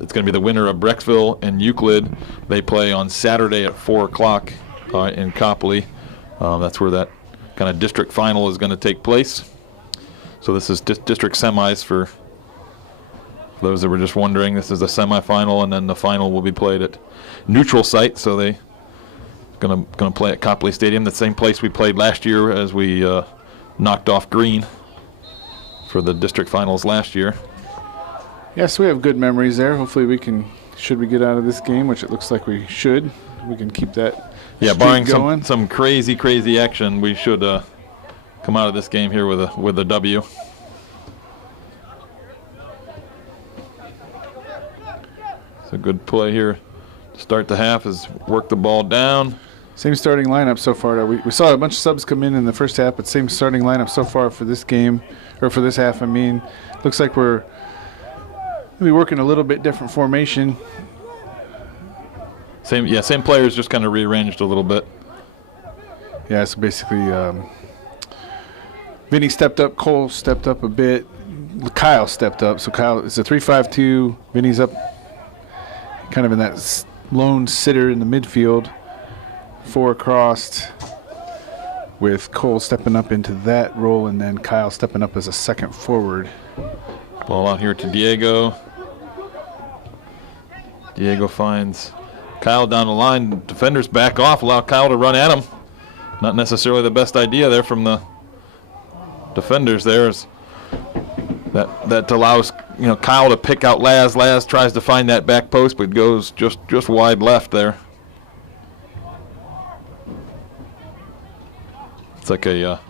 It's going to be the winner of Brecksville and Euclid. They play on Saturday at 4 o'clock in Copley. That's where that kind of district final is going to take place. So this is district semis for those that were just wondering. This is the semifinal, and then the final will be played at neutral site. So they gonna play at Copley Stadium, the same place we played last year as we knocked off Green for the district finals last year. Yes, we have good memories there. Hopefully should we get out of this game, which it looks like we should, we can keep that barring going. some crazy action, we should come out of this game here with a W. It's a good play here to start the half, is work the ball down. Same starting lineup so far. We saw a bunch of subs come in the first half, but same starting lineup so far for this game, or for this half. I mean, looks like we're maybe working a little bit different formation. Same players, just kind of rearranged a little bit. Yeah, so basically Vinny stepped up, Cole stepped up a bit, Kyle stepped up. So Kyle, it's a 3-5-2. Vinny's up kind of in that lone sitter in the midfield, 4 across, with Cole stepping up into that role and then Kyle stepping up as a second forward. Ball out here to Diego. Diego finds Kyle down the line. Defenders back off, allow Kyle to run at him. Not necessarily the best idea there from the defenders there. That allows Kyle to pick out Laz. Laz tries to find that back post, but goes just wide left there. It's like a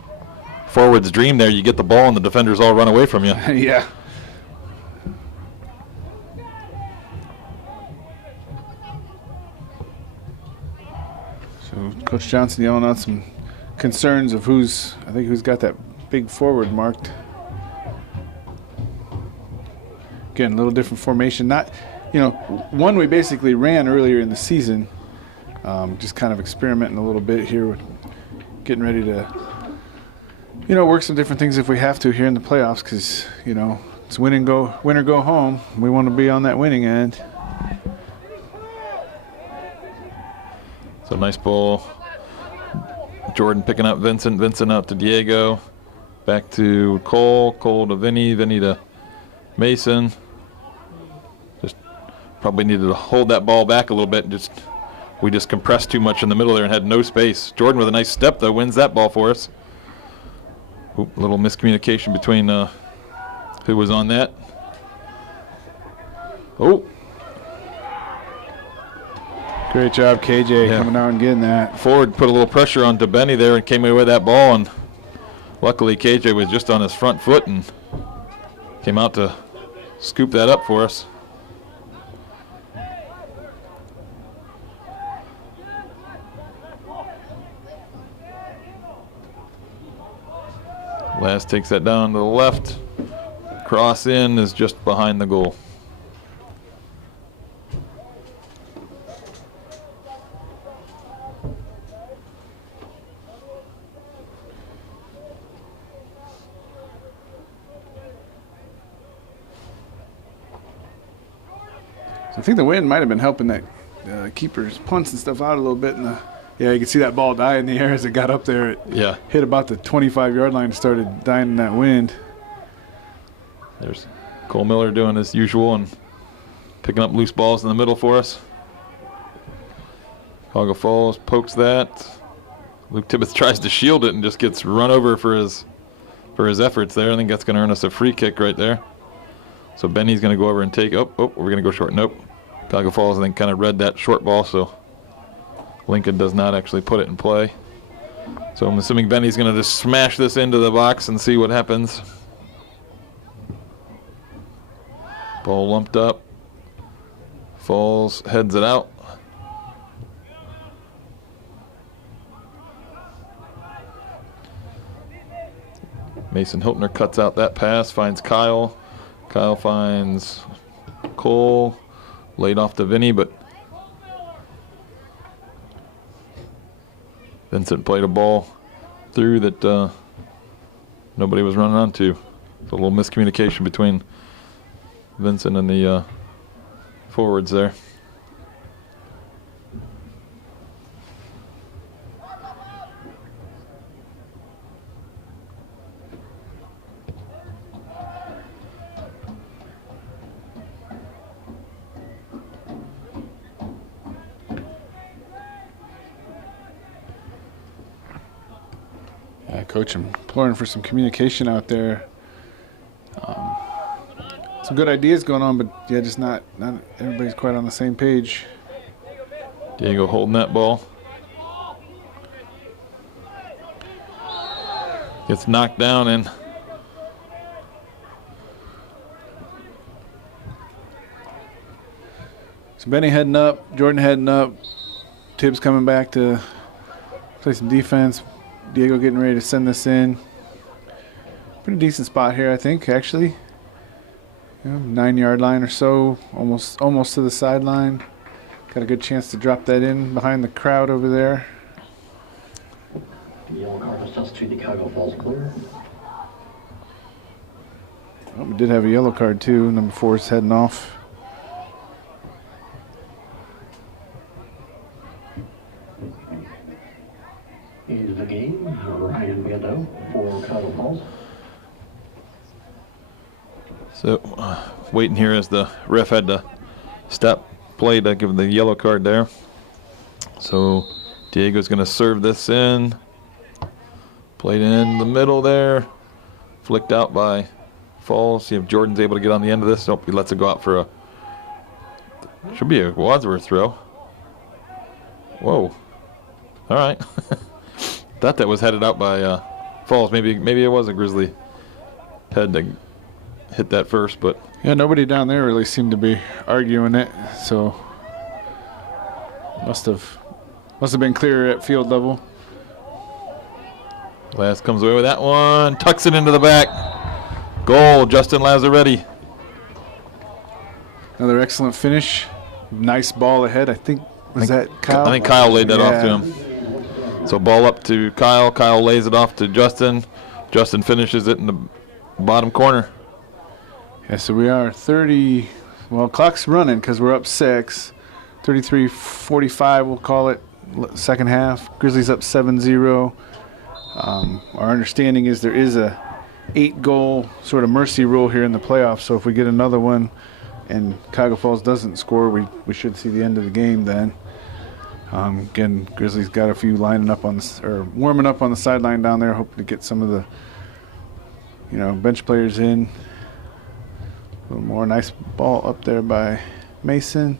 forward's dream there. You get the ball and the defenders all run away from you. Yeah. So Coach Johnson yelling out some concerns of who's got that big forward marked. Again, a little different formation. Not, one we basically ran earlier in the season. Just kind of experimenting a little bit here, getting ready to, work some different things if we have to here in the playoffs, because it's win or go home. We want to be on that winning end. So nice ball. Jordan picking up Vincent. Vincent out to Diego. Back to Cole. Cole to Vinny. Vinny to Mason. Just probably needed to hold that ball back a little bit. We just compressed too much in the middle there and had no space. Jordan with a nice step though wins that ball for us. Oop, little miscommunication between who was on that. Oh. Great job, KJ, coming out and getting that. Forward put a little pressure on DeBenny there and came away with that ball, and luckily KJ was just on his front foot and came out to scoop that up for us. Last takes that down to the left. Cross in is just behind the goal. I think the wind might have been helping that keeper's punts and stuff out a little bit. Yeah, you can see that ball die in the air as it got up there. It hit about the 25-yard line and started dying in that wind. There's Cole Miller doing his usual and picking up loose balls in the middle for us. Cuyahoga Falls pokes that. Luke Tibbetts tries to shield it and just gets run over for his efforts there. I think that's going to earn us a free kick right there. So Benny's going to go over and take. Oh, we're going to go short. Nope. Cuyahoga Falls, I think, kind of read that short ball, so Lincoln does not actually put it in play. So I'm assuming Benny's going to just smash this into the box and see what happens. Ball lumped up. Falls, heads it out. Mason Hiltner cuts out that pass, finds Kyle. Kyle finds Cole. Laid off to Vinny, but Vincent played a ball through that nobody was running onto. So a little miscommunication between Vincent and the forwards there. Coach, I'm imploring for some communication out there. Some good ideas going on, but yeah, just not everybody's quite on the same page. Diego holding that ball. Gets knocked down and so Benny heading up, Jordan heading up, Tibbs coming back to play some defense. Diego getting ready to send this in. Pretty decent spot here, I think, actually. 9-yard line or so, almost to the sideline. Got a good chance to drop that in behind the crowd over there. Yellow card assessed to the Cuyahoga Falls clear. Oh, we did have a yellow card too. Number 4 is heading off. Into the game, Ryan Gando for Cuyahoga Falls. so waiting here as the ref had to stop play to give the yellow card there. So Diego's going to serve this in. Played in the middle there. Flicked out by Falls. See if Jordan's able to get on the end of this. Nope, he lets it go out for a, should be a Wadsworth throw. Whoa. All right. Thought that was headed out by Falls. Maybe it was a Grizzly head to hit that first, but Yeah, nobody down there really seemed to be arguing it, so must have been clear at field level. Last comes away with that one. Tucks it into the back. Goal, Justin Lazzaretti. Another excellent finish. Nice ball ahead. I think that Kyle? I think Kyle laid that off to him. So ball up to Kyle. Kyle lays it off to Justin. Justin finishes it in the bottom corner. Yeah, so we are 30. Well, clock's running because we're up 6. 33-45, we'll call it, second half. Grizzlies up 7-0. Our understanding is there is a 8-goal sort of mercy rule here in the playoffs. So if we get another one and Cuyahoga Falls doesn't score, we should see the end of the game then. Again, Grizzlies got a few lining up on warming up on the sideline down there, hoping to get some of the bench players in. A little more nice ball up there by Mason.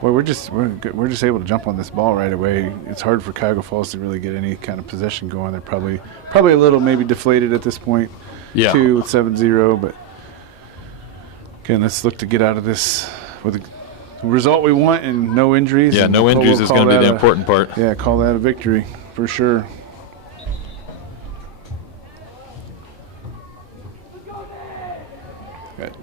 Well, we're just able to jump on this ball right away. It's hard for Cuyahoga Falls to really get any kind of possession going. They're probably a little maybe deflated at this point. Yeah. Too, with 7-0, but again, let's look to get out of this with a result we want and no injuries. Yeah, no injuries is going to be the important part. Yeah, call that a victory for sure. Got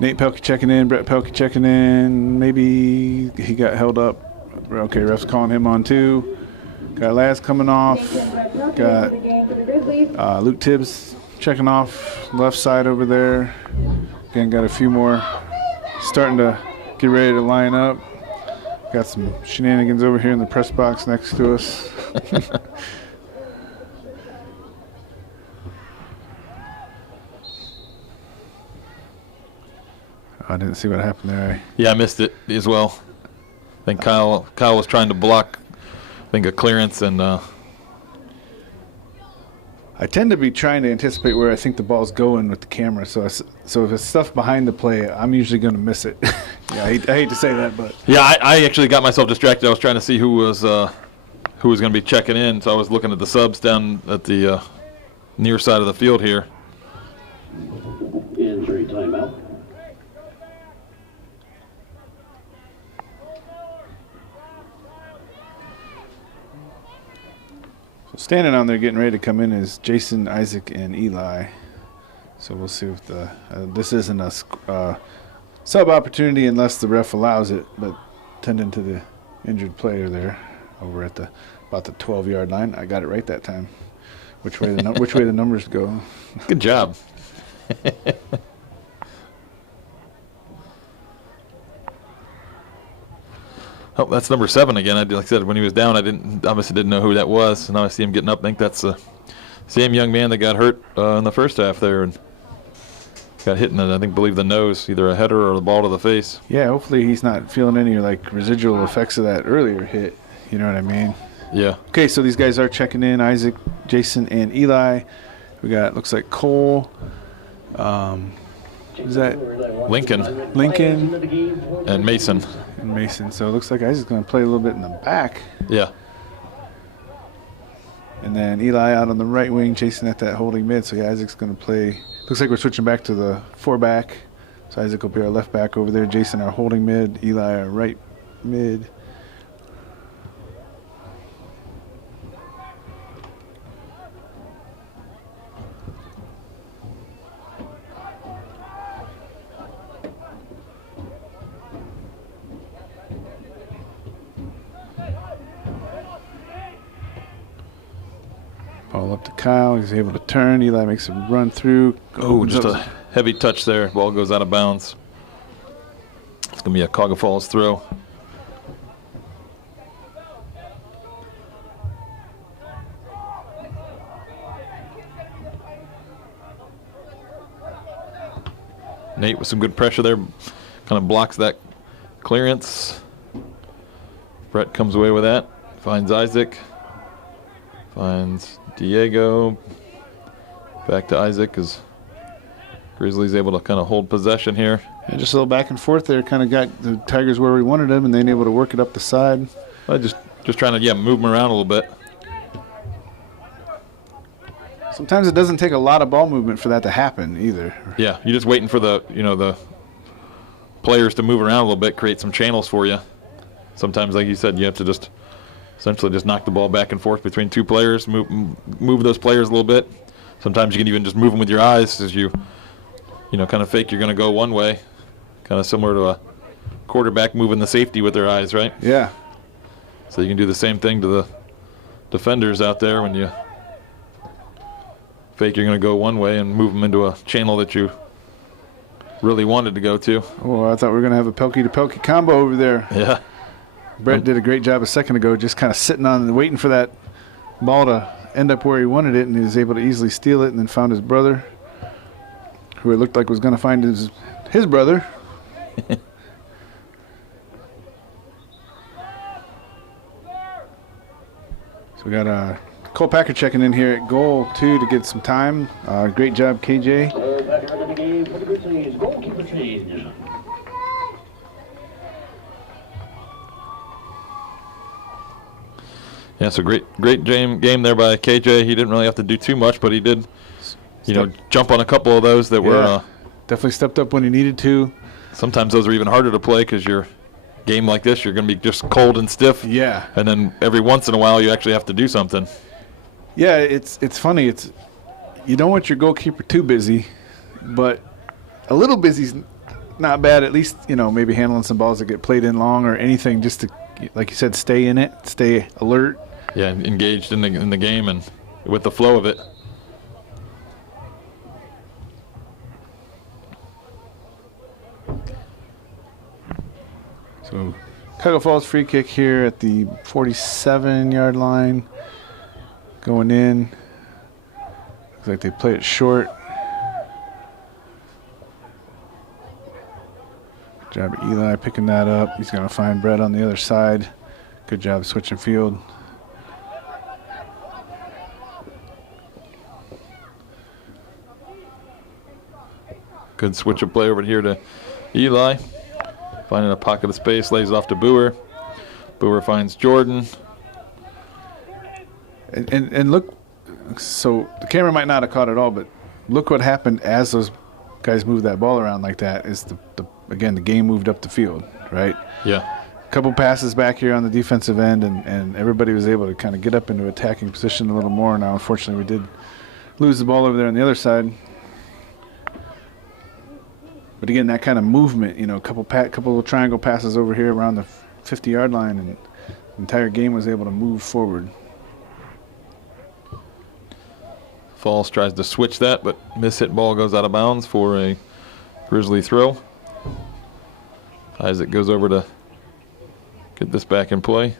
Nate Pelkey checking in, Brett Pelkey checking in. Maybe he got held up. Okay, ref's calling him on too. Got Laz coming off. Got Luke Tibbs checking off left side over there. Again, got a few more starting to get ready to line up. Got some shenanigans over here in the press box next to us. I didn't see what happened there. Yeah, I missed it as well. I think Kyle was trying to block, I think, a clearance, and I tend to be trying to anticipate where I think the ball's going with the camera. So if it's stuff behind the play, I'm usually going to miss it Yeah, I hate to say that, but Yeah, I actually got myself distracted. I was trying to see who was going to be checking in, so I was looking at the subs down at the near side of the field here. Injury timeout. standing on there getting ready to come in is Jason, Isaac, and Eli. So we'll see if this isn't a sub opportunity unless the ref allows it, but tending to the injured player there over at about the 12-yard line. I got it right that time. Which way the numbers go? Good job. Oh, that's number 7 again. Like I said, when he was down, I obviously didn't know who that was. Now I see him getting up. I think that's the same young man that got hurt in the first half there and got hit in I believe the nose, either a header or the ball to the face. Yeah, hopefully he's not feeling any residual effects of that earlier hit. You know what I mean? Yeah. Okay, so these guys are checking in: Isaac, Jason, and Eli. We got looks like Cole. Is that Lincoln and Mason. And Mason. So it looks like Isaac's going to play a little bit in the back. Yeah. And then Eli out on the right wing, Jason at that holding mid. So yeah, Isaac's going to play. Looks like we're switching back to the 4-back. So Isaac will be our left back over there. Jason our holding mid. Eli our right mid. Ball up to Kyle. He's able to turn. Eli makes a run through. Oh, just a heavy touch there. Ball goes out of bounds. It's going to be a Cuyahoga Falls throw. Nate with some good pressure there. Kind of blocks that clearance. Brett comes away with that. Finds Isaac. Finds Diego. Back to Isaac as Grizzlies able to kind of hold possession here. And just a little back and forth there. Kind of got the Tigers where we wanted them, and then able to work it up the side. Just trying to move them around a little bit. Sometimes it doesn't take a lot of ball movement for that to happen either. Yeah, you're just waiting for the players to move around a little bit, create some channels for you. Sometimes, like you said, you have to just essentially just knock the ball back and forth between two players, move those players a little bit. Sometimes you can even just move them with your eyes as you kind of fake you're going to go one way, kind of similar to a quarterback moving the safety with their eyes, right? Yeah. So you can do the same thing to the defenders out there when you fake you're going to go one way and move them into a channel that you really wanted to go to. Oh, I thought we were going to have a Pelkey-to-Pelkey combo over there. Yeah. Brett did a great job a second ago just kind of sitting on and waiting for that ball to end up where he wanted it, and he was able to easily steal it and then found his brother, who it looked like was going to find his brother. So we got Cole Packer checking in here at goal, too, to get some time. Great job, KJ. Cole Packer into the game for the Grizzlies. Goalkeeper change. Yeah, so great game there by KJ. He didn't really have to do too much, but he did, jump on a couple of those that were definitely stepped up when he needed to. Sometimes those are even harder to play because your game like this, you're going to be just cold and stiff. Yeah. And then every once in a while, you actually have to do something. Yeah, it's funny. You don't want your goalkeeper too busy, but a little busy's not bad. At least maybe handling some balls that get played in long or anything, just to, like you said, stay in it, stay alert. Yeah, engaged in the game and with the flow of it. So Cuyahoga Falls free kick here at the 47-yard line. Going in. Looks like they play it short. Good job, Eli, picking that up. He's going to find Brett on the other side. Good job switching field. Good switch of play over here to Eli. Finding a pocket of space, lays it off to Boer. Boer finds Jordan. And look, so the camera might not have caught it all, but look what happened as those guys moved that ball around like that. Is again, the game moved up the field, right? Yeah. A couple passes back here on the defensive end, and everybody was able to kind of get up into attacking position a little more. Now, unfortunately, we did lose the ball over there on the other side. But again, that kind of movement, a couple of triangle passes over here around the 50-yard line, and the entire game was able to move forward. Falls tries to switch that, but miss-hit ball goes out of bounds for a Grizzly throw. Isaac goes over to get this back in play.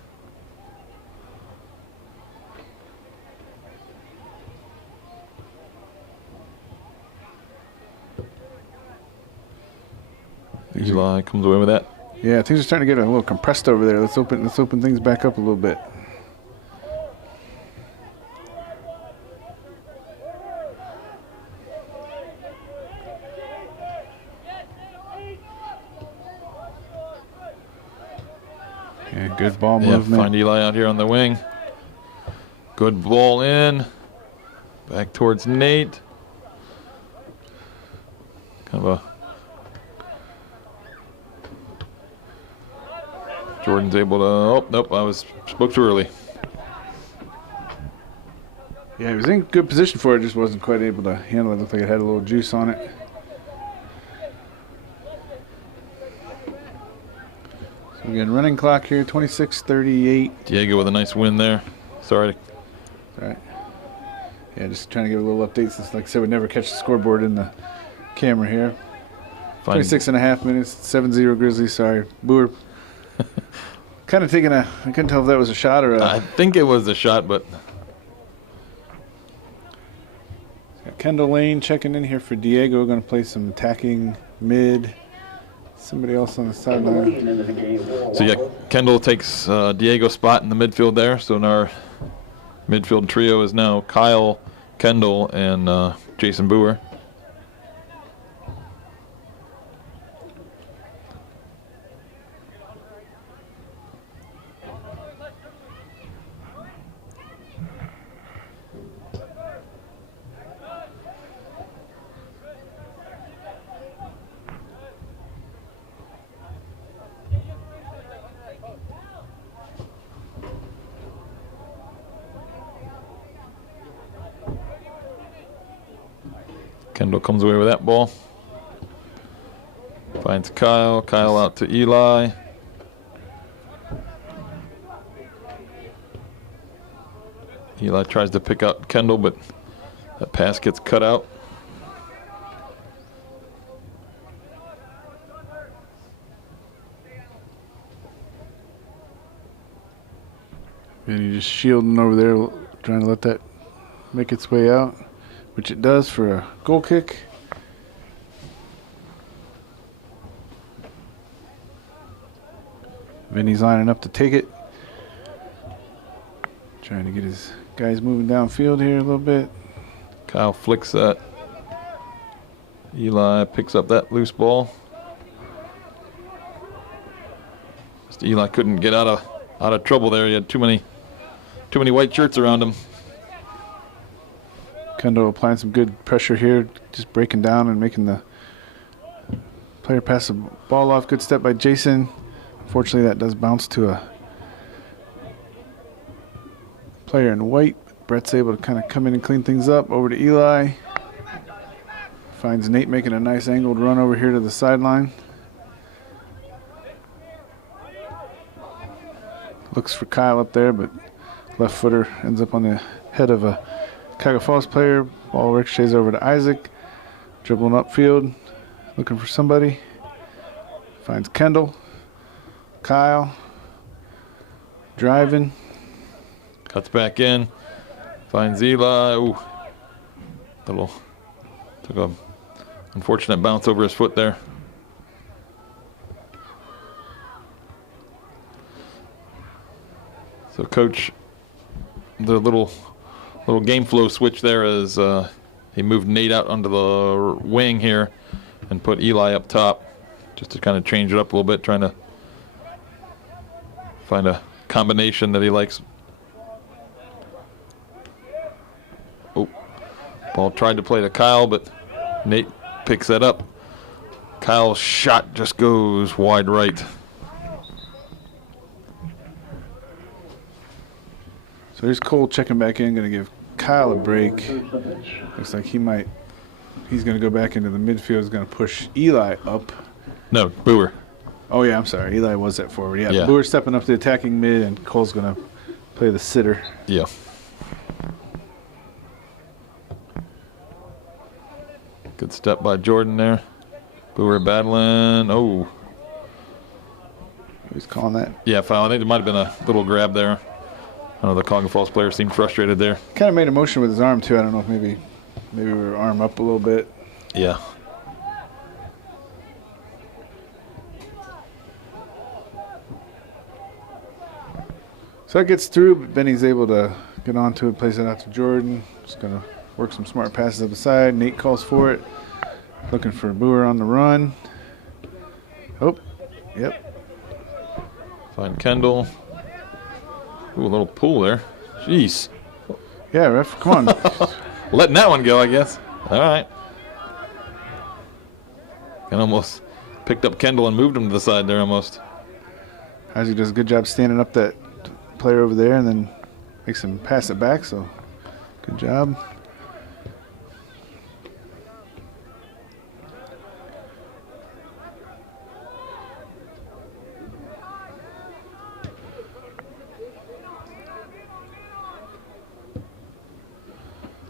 Eli comes away with that. Yeah, things are starting to get a little compressed over there. Let's open things back up a little bit. Yeah, good ball movement. Find Eli out here on the wing. Good ball in. Back towards Nate. Kind of a Jordan's able to. Oh nope! I spoke too early. Yeah, he was in good position for it. Just wasn't quite able to handle it. Looked like it had a little juice on it. So again, running clock here, 26:38. Diego with a nice win there. Sorry. All right. Yeah, just trying to give a little update since, like I said, we never catch the scoreboard in the camera here. 26 and a half minutes, 7-0 Grizzlies. Sorry, Boer. Kind of taking I couldn't tell if that was a shot or a. I think it was a shot, but. Kendall Lane checking in here for Diego. Going to play some attacking mid. Somebody else on the sideline. So yeah, Kendall takes Diego's spot in the midfield there. So in our midfield trio is now Kyle, Kendall, and Jason Boer. Kendall comes away with that ball. Finds Kyle. Kyle out to Eli. Eli tries to pick out Kendall, but that pass gets cut out. And you're just shielding over there, trying to let that make its way out, which it does for a goal kick. Vinny's lining up to take it. Trying to get his guys moving downfield here a little bit. Kyle flicks that. Eli picks up that loose ball. Just Eli couldn't get out of trouble there. He had too many white shirts around him. Kendall applying some good pressure here, just breaking down and making the player pass the ball off. Good step by Jason. Unfortunately, that does bounce to a player in white. Brett's able to kind of come in and clean things up. Over to Eli. Finds Nate making a nice angled run over here to the sideline. Looks for Kyle up there, but left footer ends up on the head of a Cuyahoga Falls player. Ball ricochets over to Isaac. Dribbling upfield. Looking for somebody. Finds Kendall. Kyle. Driving. Cuts back in. Finds Eli. Ooh. Took a unfortunate bounce over his foot there. So coach, the little game flow switch there is he moved Nate out onto the wing here and put Eli up top. just to kind of change it up a little bit, trying to find a combination that he likes. Oh, ball tried to play to Kyle, but Nate picks that up. Kyle's shot just goes wide right. So here's Cole checking back in, going to give Kyle a break. Looks like he's going to go back into the midfield. He's going to push Eli up. No, Boer. Oh, yeah, I'm sorry. Eli was at forward. Yeah, Yeah. Boer stepping up to the attacking mid, and Cole's going to play the sitter. Yeah. Good step by Jordan there. Boer battling. Oh. Who's calling that? Yeah, foul. I think there might have been a little grab there. I know the Cuyahoga Falls player seemed frustrated there. Kind of made a motion with his arm, too. I don't know if maybe we were arm up a little bit. Yeah. So that gets through, but Benny's able to get onto it, plays it out to Jordan. Just going to work some smart passes up the side. Nate calls for it. Looking for Boer on the run. Oh, yep. Find Kendall. Ooh, a little pull there. Jeez. Yeah, ref, come on. Letting that one go, I guess. All right. And almost picked up Kendall and moved him to the side there almost. Isaac does a good job standing up that player over there and then makes him pass it back, so good job.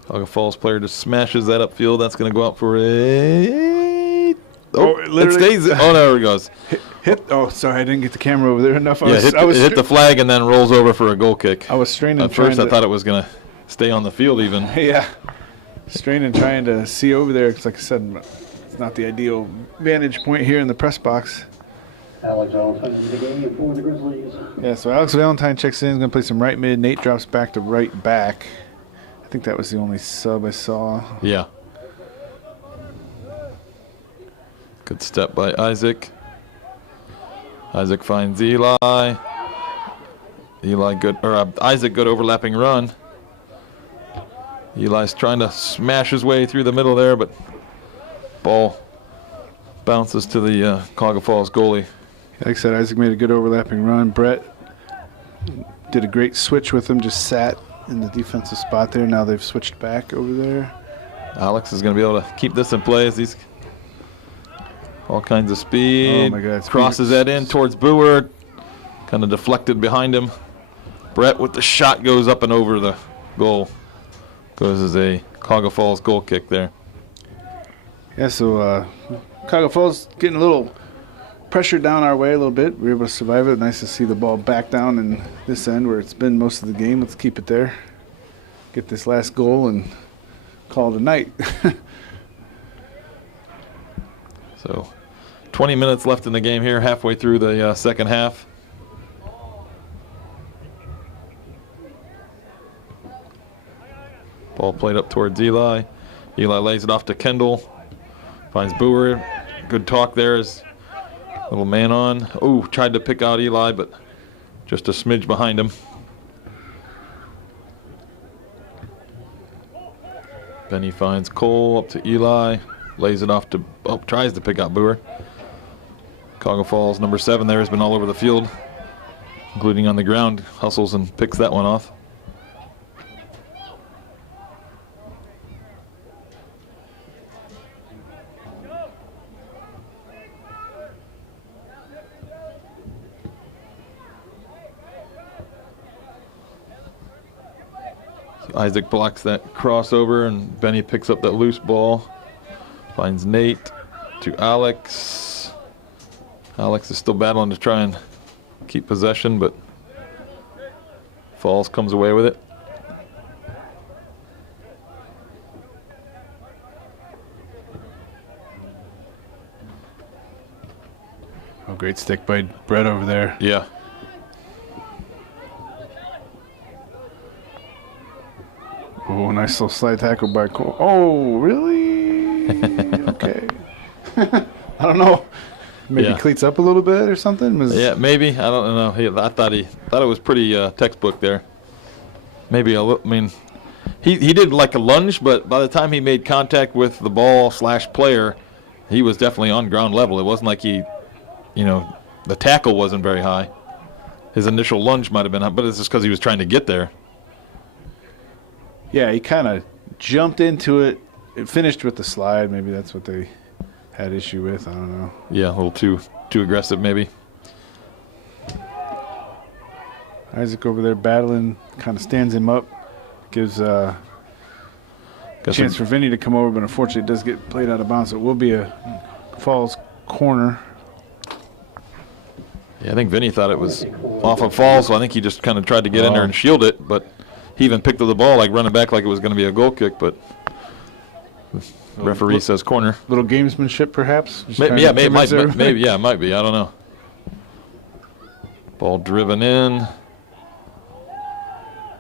Cuyahoga Falls player just smashes that upfield. That's going to go out for a... Oh, it stays. Oh, there it goes. Hit. Oh, sorry, I didn't get the camera over there enough. Yeah, it hit the flag and then rolls over for a goal kick. I was straining. At first, I thought it was going to stay on the field even. Yeah, straining, trying to see over there. Because, like I said, it's not the ideal vantage point here in the press box. Alex Valentine in the game for the Grizzlies. Yeah, so Alex Valentine checks in. He's going to play some right mid. Nate drops back to right back. I think that was the only sub I saw. Yeah. Good step by Isaac. Isaac finds Eli. Isaac, good overlapping run. Eli's trying to smash his way through the middle there, but ball bounces to the Cuyahoga Falls goalie. Like I said, Isaac made a good overlapping run. Brett did a great switch with him, just sat in the defensive spot there. Now they've switched back over there. Alex is going to be able to keep this in play as he's all kinds of speed. Oh my God! Crosses that in towards Boer. Kind of deflected behind him. Brett with the shot goes up and over the goal. Goes as a Cuyahoga Falls goal kick there. Yeah, so Cuyahoga Falls getting a little pressure down our way a little bit. We were able to survive it. Nice to see the ball back down in this end where it's been most of the game. Let's keep it there. Get this last goal and call it a night. So 20 minutes left in the game here, halfway through the second half. Ball played up towards Eli. Eli lays it off to Kendall. Finds Boer. Good talk there as little man on. Oh, tried to pick out Eli, but just a smidge behind him. Benny finds Cole up to Eli. Lays it off to, tries to pick out Boer. Cuyahoga Falls, number 7 there, has been all over the field, including on the ground. Hustles and picks that one off. Isaac blocks that crossover, and Benny picks up that loose ball. Finds Nate to Alex. Alex is still battling to try and keep possession, but Falls comes away with it. Oh, great stick by Brett over there. Yeah. Oh, nice little slide tackle by Cole. Oh, really? Okay. I don't know. maybe cleats up a little bit or something. Yeah, maybe. I don't know. I thought it was pretty textbook there. Maybe a little. I mean, he did like a lunge, but by the time he made contact with the ball / player, he was definitely on ground level. It wasn't like the tackle wasn't very high. His initial lunge might have been high, but it's just because he was trying to get there. Yeah, he kind of jumped into it. It finished with the slide. Maybe that's what they had issue with. I don't know. Yeah, a little too aggressive maybe. Isaac over there battling, kind of stands him up, gives a chance for Vinny to come over, but unfortunately it does get played out of bounds. So it will be a Falls corner. Yeah, I think Vinny thought it was off of Falls, so I think he just kind of tried to get in there and shield it, but he even picked up the ball like running back like it was going to be a goal kick, but the referee says corner. Little gamesmanship, perhaps? Maybe it might be. I don't know. Ball driven in.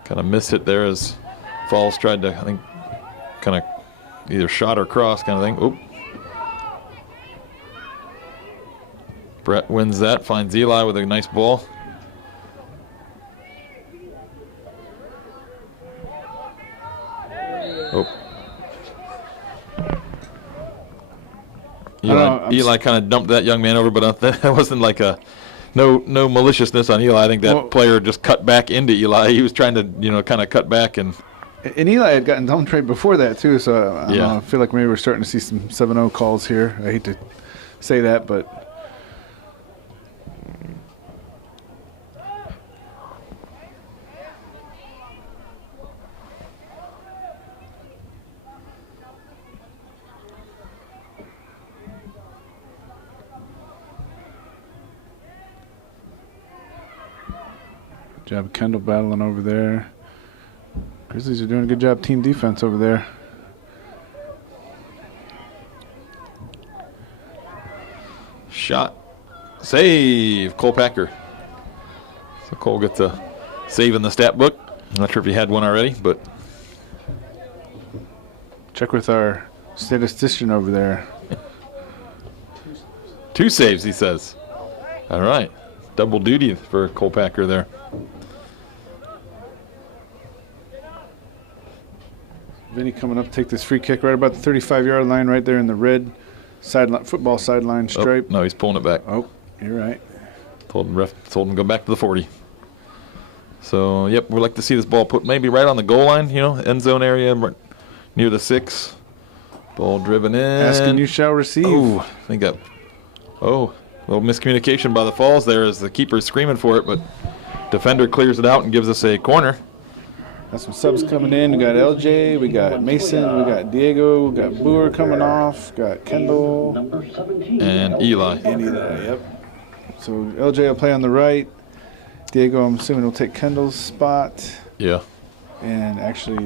Kind of missed it there as Falls tried to, I think, kind of either shot or cross kind of thing. Oop. Brett wins that, finds Eli with a nice ball. Oh. Eli kind of dumped that young man over, but that wasn't like no maliciousness on Eli. I think that player just cut back into Eli. He was trying to, kind of cut back. And Eli had gotten dumped right before that, too, so I don't know, I feel like maybe we're starting to see some 7-0 calls here. I hate to say that, but... Job Kendall battling over there. Grizzlies are doing a good job team defense over there. Shot. Save. Cole Packer. So Cole gets a save in the stat book. I'm not sure if he had one already, but. Check with our statistician over there. 2 saves, he says. All right. Double duty for Cole Packer there. Vinny coming up to take this free kick right about the 35-yard line right there in the red sideline, football sideline stripe. Oh, no, he's pulling it back. Oh, you're right. Told him to go back to the 40. So, yep, we'd like to see this ball put maybe right on the goal line, end zone area near the 6. Ball driven in. Asking you shall receive. Oh, I think a little miscommunication by the Falls there as the keeper's screaming for it, but defender clears it out and gives us a corner. Got some subs coming in. We got LJ, we got Mason, we got Diego, we got Boer coming off, got Kendall. And Eli. And Eli, yep. So LJ will play on the right. Diego, I'm assuming, will take Kendall's spot. Yeah. And actually,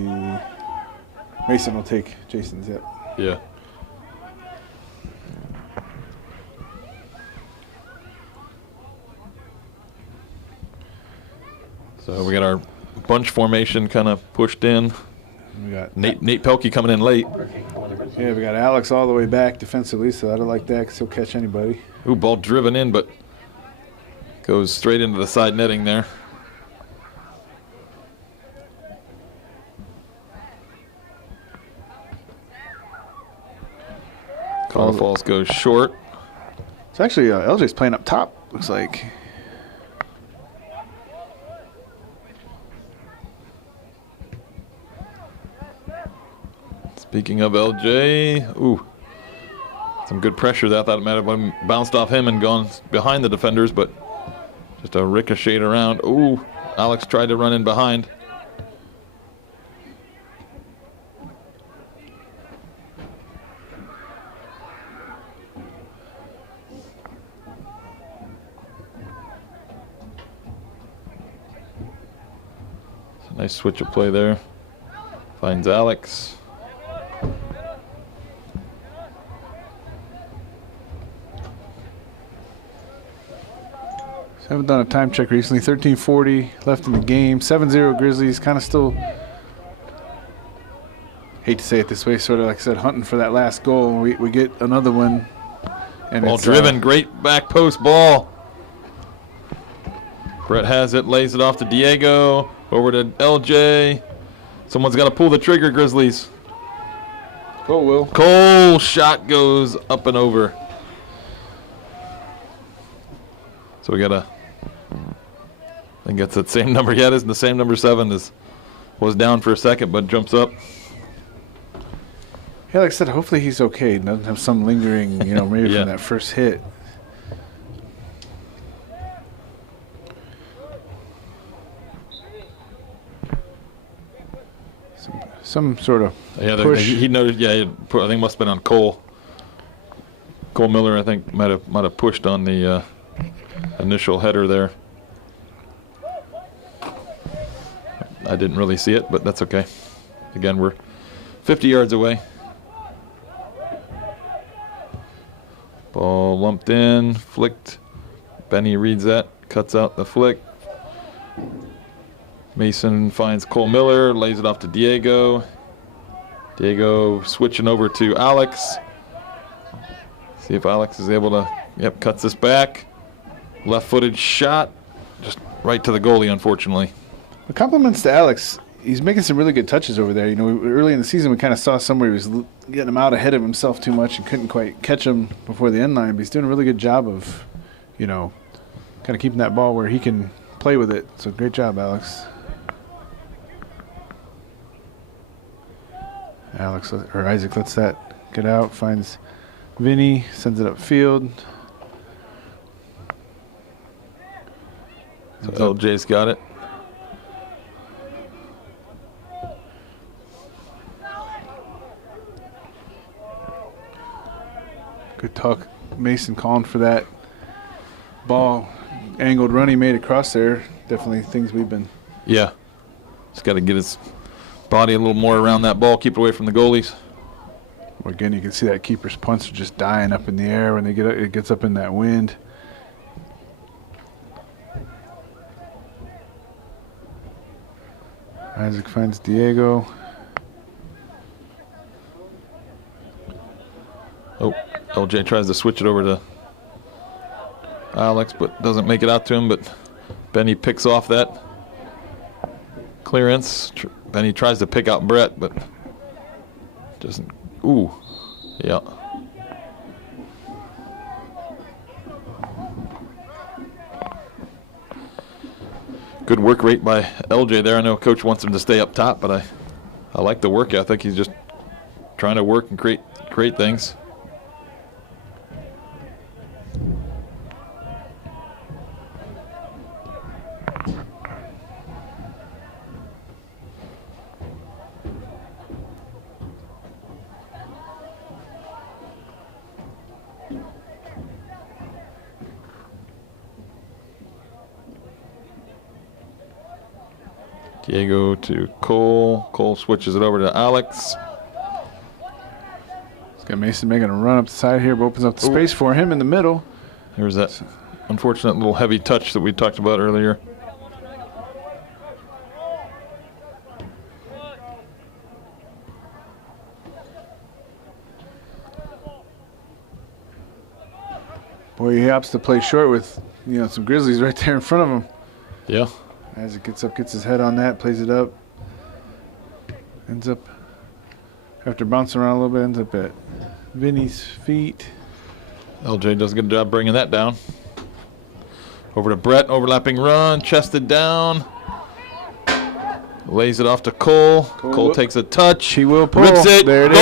Mason will take Jason's, yep. Yeah. So we got our bunch formation kind of pushed in. We got Nate Pelkey coming in late. Yeah, we got Alex all the way back defensively, so I don't like that because he'll catch anybody. Ooh, ball driven in, but goes straight into the side netting there. Colorado Falls goes short. So actually, LJ's playing up top, looks like. Speaking of LJ, ooh, some good pressure there. I thought it might have bounced off him and gone behind the defenders, but just a ricochet around. Ooh, Alex tried to run in behind. It's a nice switch of play there. Finds Alex. Haven't done a time check recently. 13:40 left in the game. 7-0 Grizzlies. Kind of still, hate to say it this way, sort of like I said, hunting for that last goal. We get another one And Ball it's, driven, great back post ball. Brett has it, lays it off to Diego, over to LJ. Someone's got to pull the trigger, Grizzlies. Cole will. Cole shot goes up and over. So we got I think that's the same number. Yeah, it is the same number 7 was down for a second, but jumps up. Yeah, like I said, hopefully he's okay. Doesn't have some lingering, maybe Yeah. from that first hit. Some sort of push. He noticed. Yeah, I think it must have been on Cole. Cole Miller, I think, might have pushed on the initial header there. I didn't really see it, but that's okay. Again, we're 50 yards away. Ball lumped in, flicked. Benny reads that, cuts out the flick. Mason finds Cole Miller, lays it off to Diego. Diego switching over to Alex. See if Alex is able to, cuts this back. Left-footed shot, just right to the goalie, unfortunately. The compliments to Alex. He's making some really good touches over there. Early in the season we kind of saw somewhere he was getting him out ahead of himself too much and couldn't quite catch him before the end line. But he's doing a really good job of, kind of keeping that ball where he can play with it. So great job, Alex. Isaac lets that get out, finds Vinny, sends it upfield. So LJ's got it. Good talk. Mason calling for that ball angled run he made across there. Definitely things we've been. Yeah. Just got to get his body a little more around that ball, keep it away from the goalies. Well, again, you can see that keeper's punts are just dying up in the air when it gets up in that wind. Isaac finds Diego. Oh, LJ tries to switch it over to Alex, but doesn't make it out to him. But Benny picks off that clearance. Benny tries to pick out Brett, but doesn't. Ooh, yeah. Good work rate by LJ there. I know Coach wants him to stay up top, but I like the work ethic. He's just trying to work and create things. Diego to Cole. Cole switches it over to Alex. He's got Mason making a run up the side here, but opens up the space for him in the middle. There's that unfortunate little heavy touch that we talked about earlier. Boy, he opts to play short with, some Grizzlies right there in front of him. Yeah. As it gets up, gets his head on that, plays it up. Ends up, after bouncing around a little bit, ends up at Vinny's feet. LJ does a good job bringing that down. Over to Brett, overlapping run, chested down. Lays it off to Cole. Cole takes a touch. He will pull. Rips it. There it is.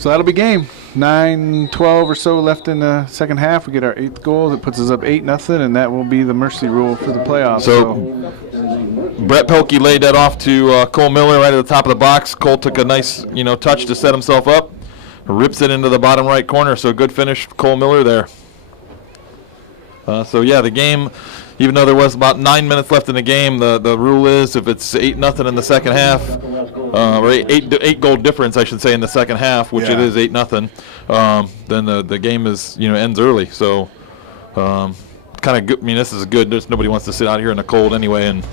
So that'll be game. 9-12 or so left in the second half. We get our 8th goal. That puts us up 8-0, and that will be the mercy rule for the playoffs. So Brett Pelkey laid that off to Cole Miller right at the top of the box. Cole took a nice, touch to set himself up. Rips it into the bottom right corner. So good finish, Cole Miller there. The game, even though there was about 9 minutes left in the game, the rule is if it's 8-0 in the second half, or eight goal difference, I should say, in the second half, which it is 8-0, then the game is ends early. So kind of good. I mean, this is good. There's nobody wants to sit out here in the cold anyway, and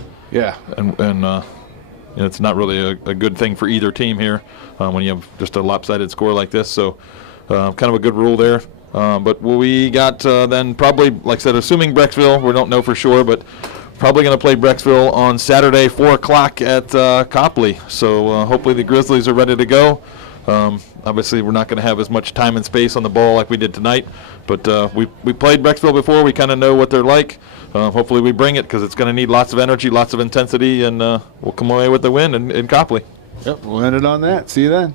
it's not really a good thing for either team here when you have just a lopsided score like this. So kind of a good rule there. But we got then probably, like I said, assuming Brecksville, we don't know for sure, but probably going to play Brecksville on Saturday, 4 o'clock at Copley. So hopefully the Grizzlies are ready to go. Obviously, we're not going to have as much time and space on the ball like we did tonight, but we played Brecksville before. We kind of know what they're like. Hopefully we bring it because it's going to need lots of energy, lots of intensity, and we'll come away with the win in Copley. Yep, we'll end it on that. See you then.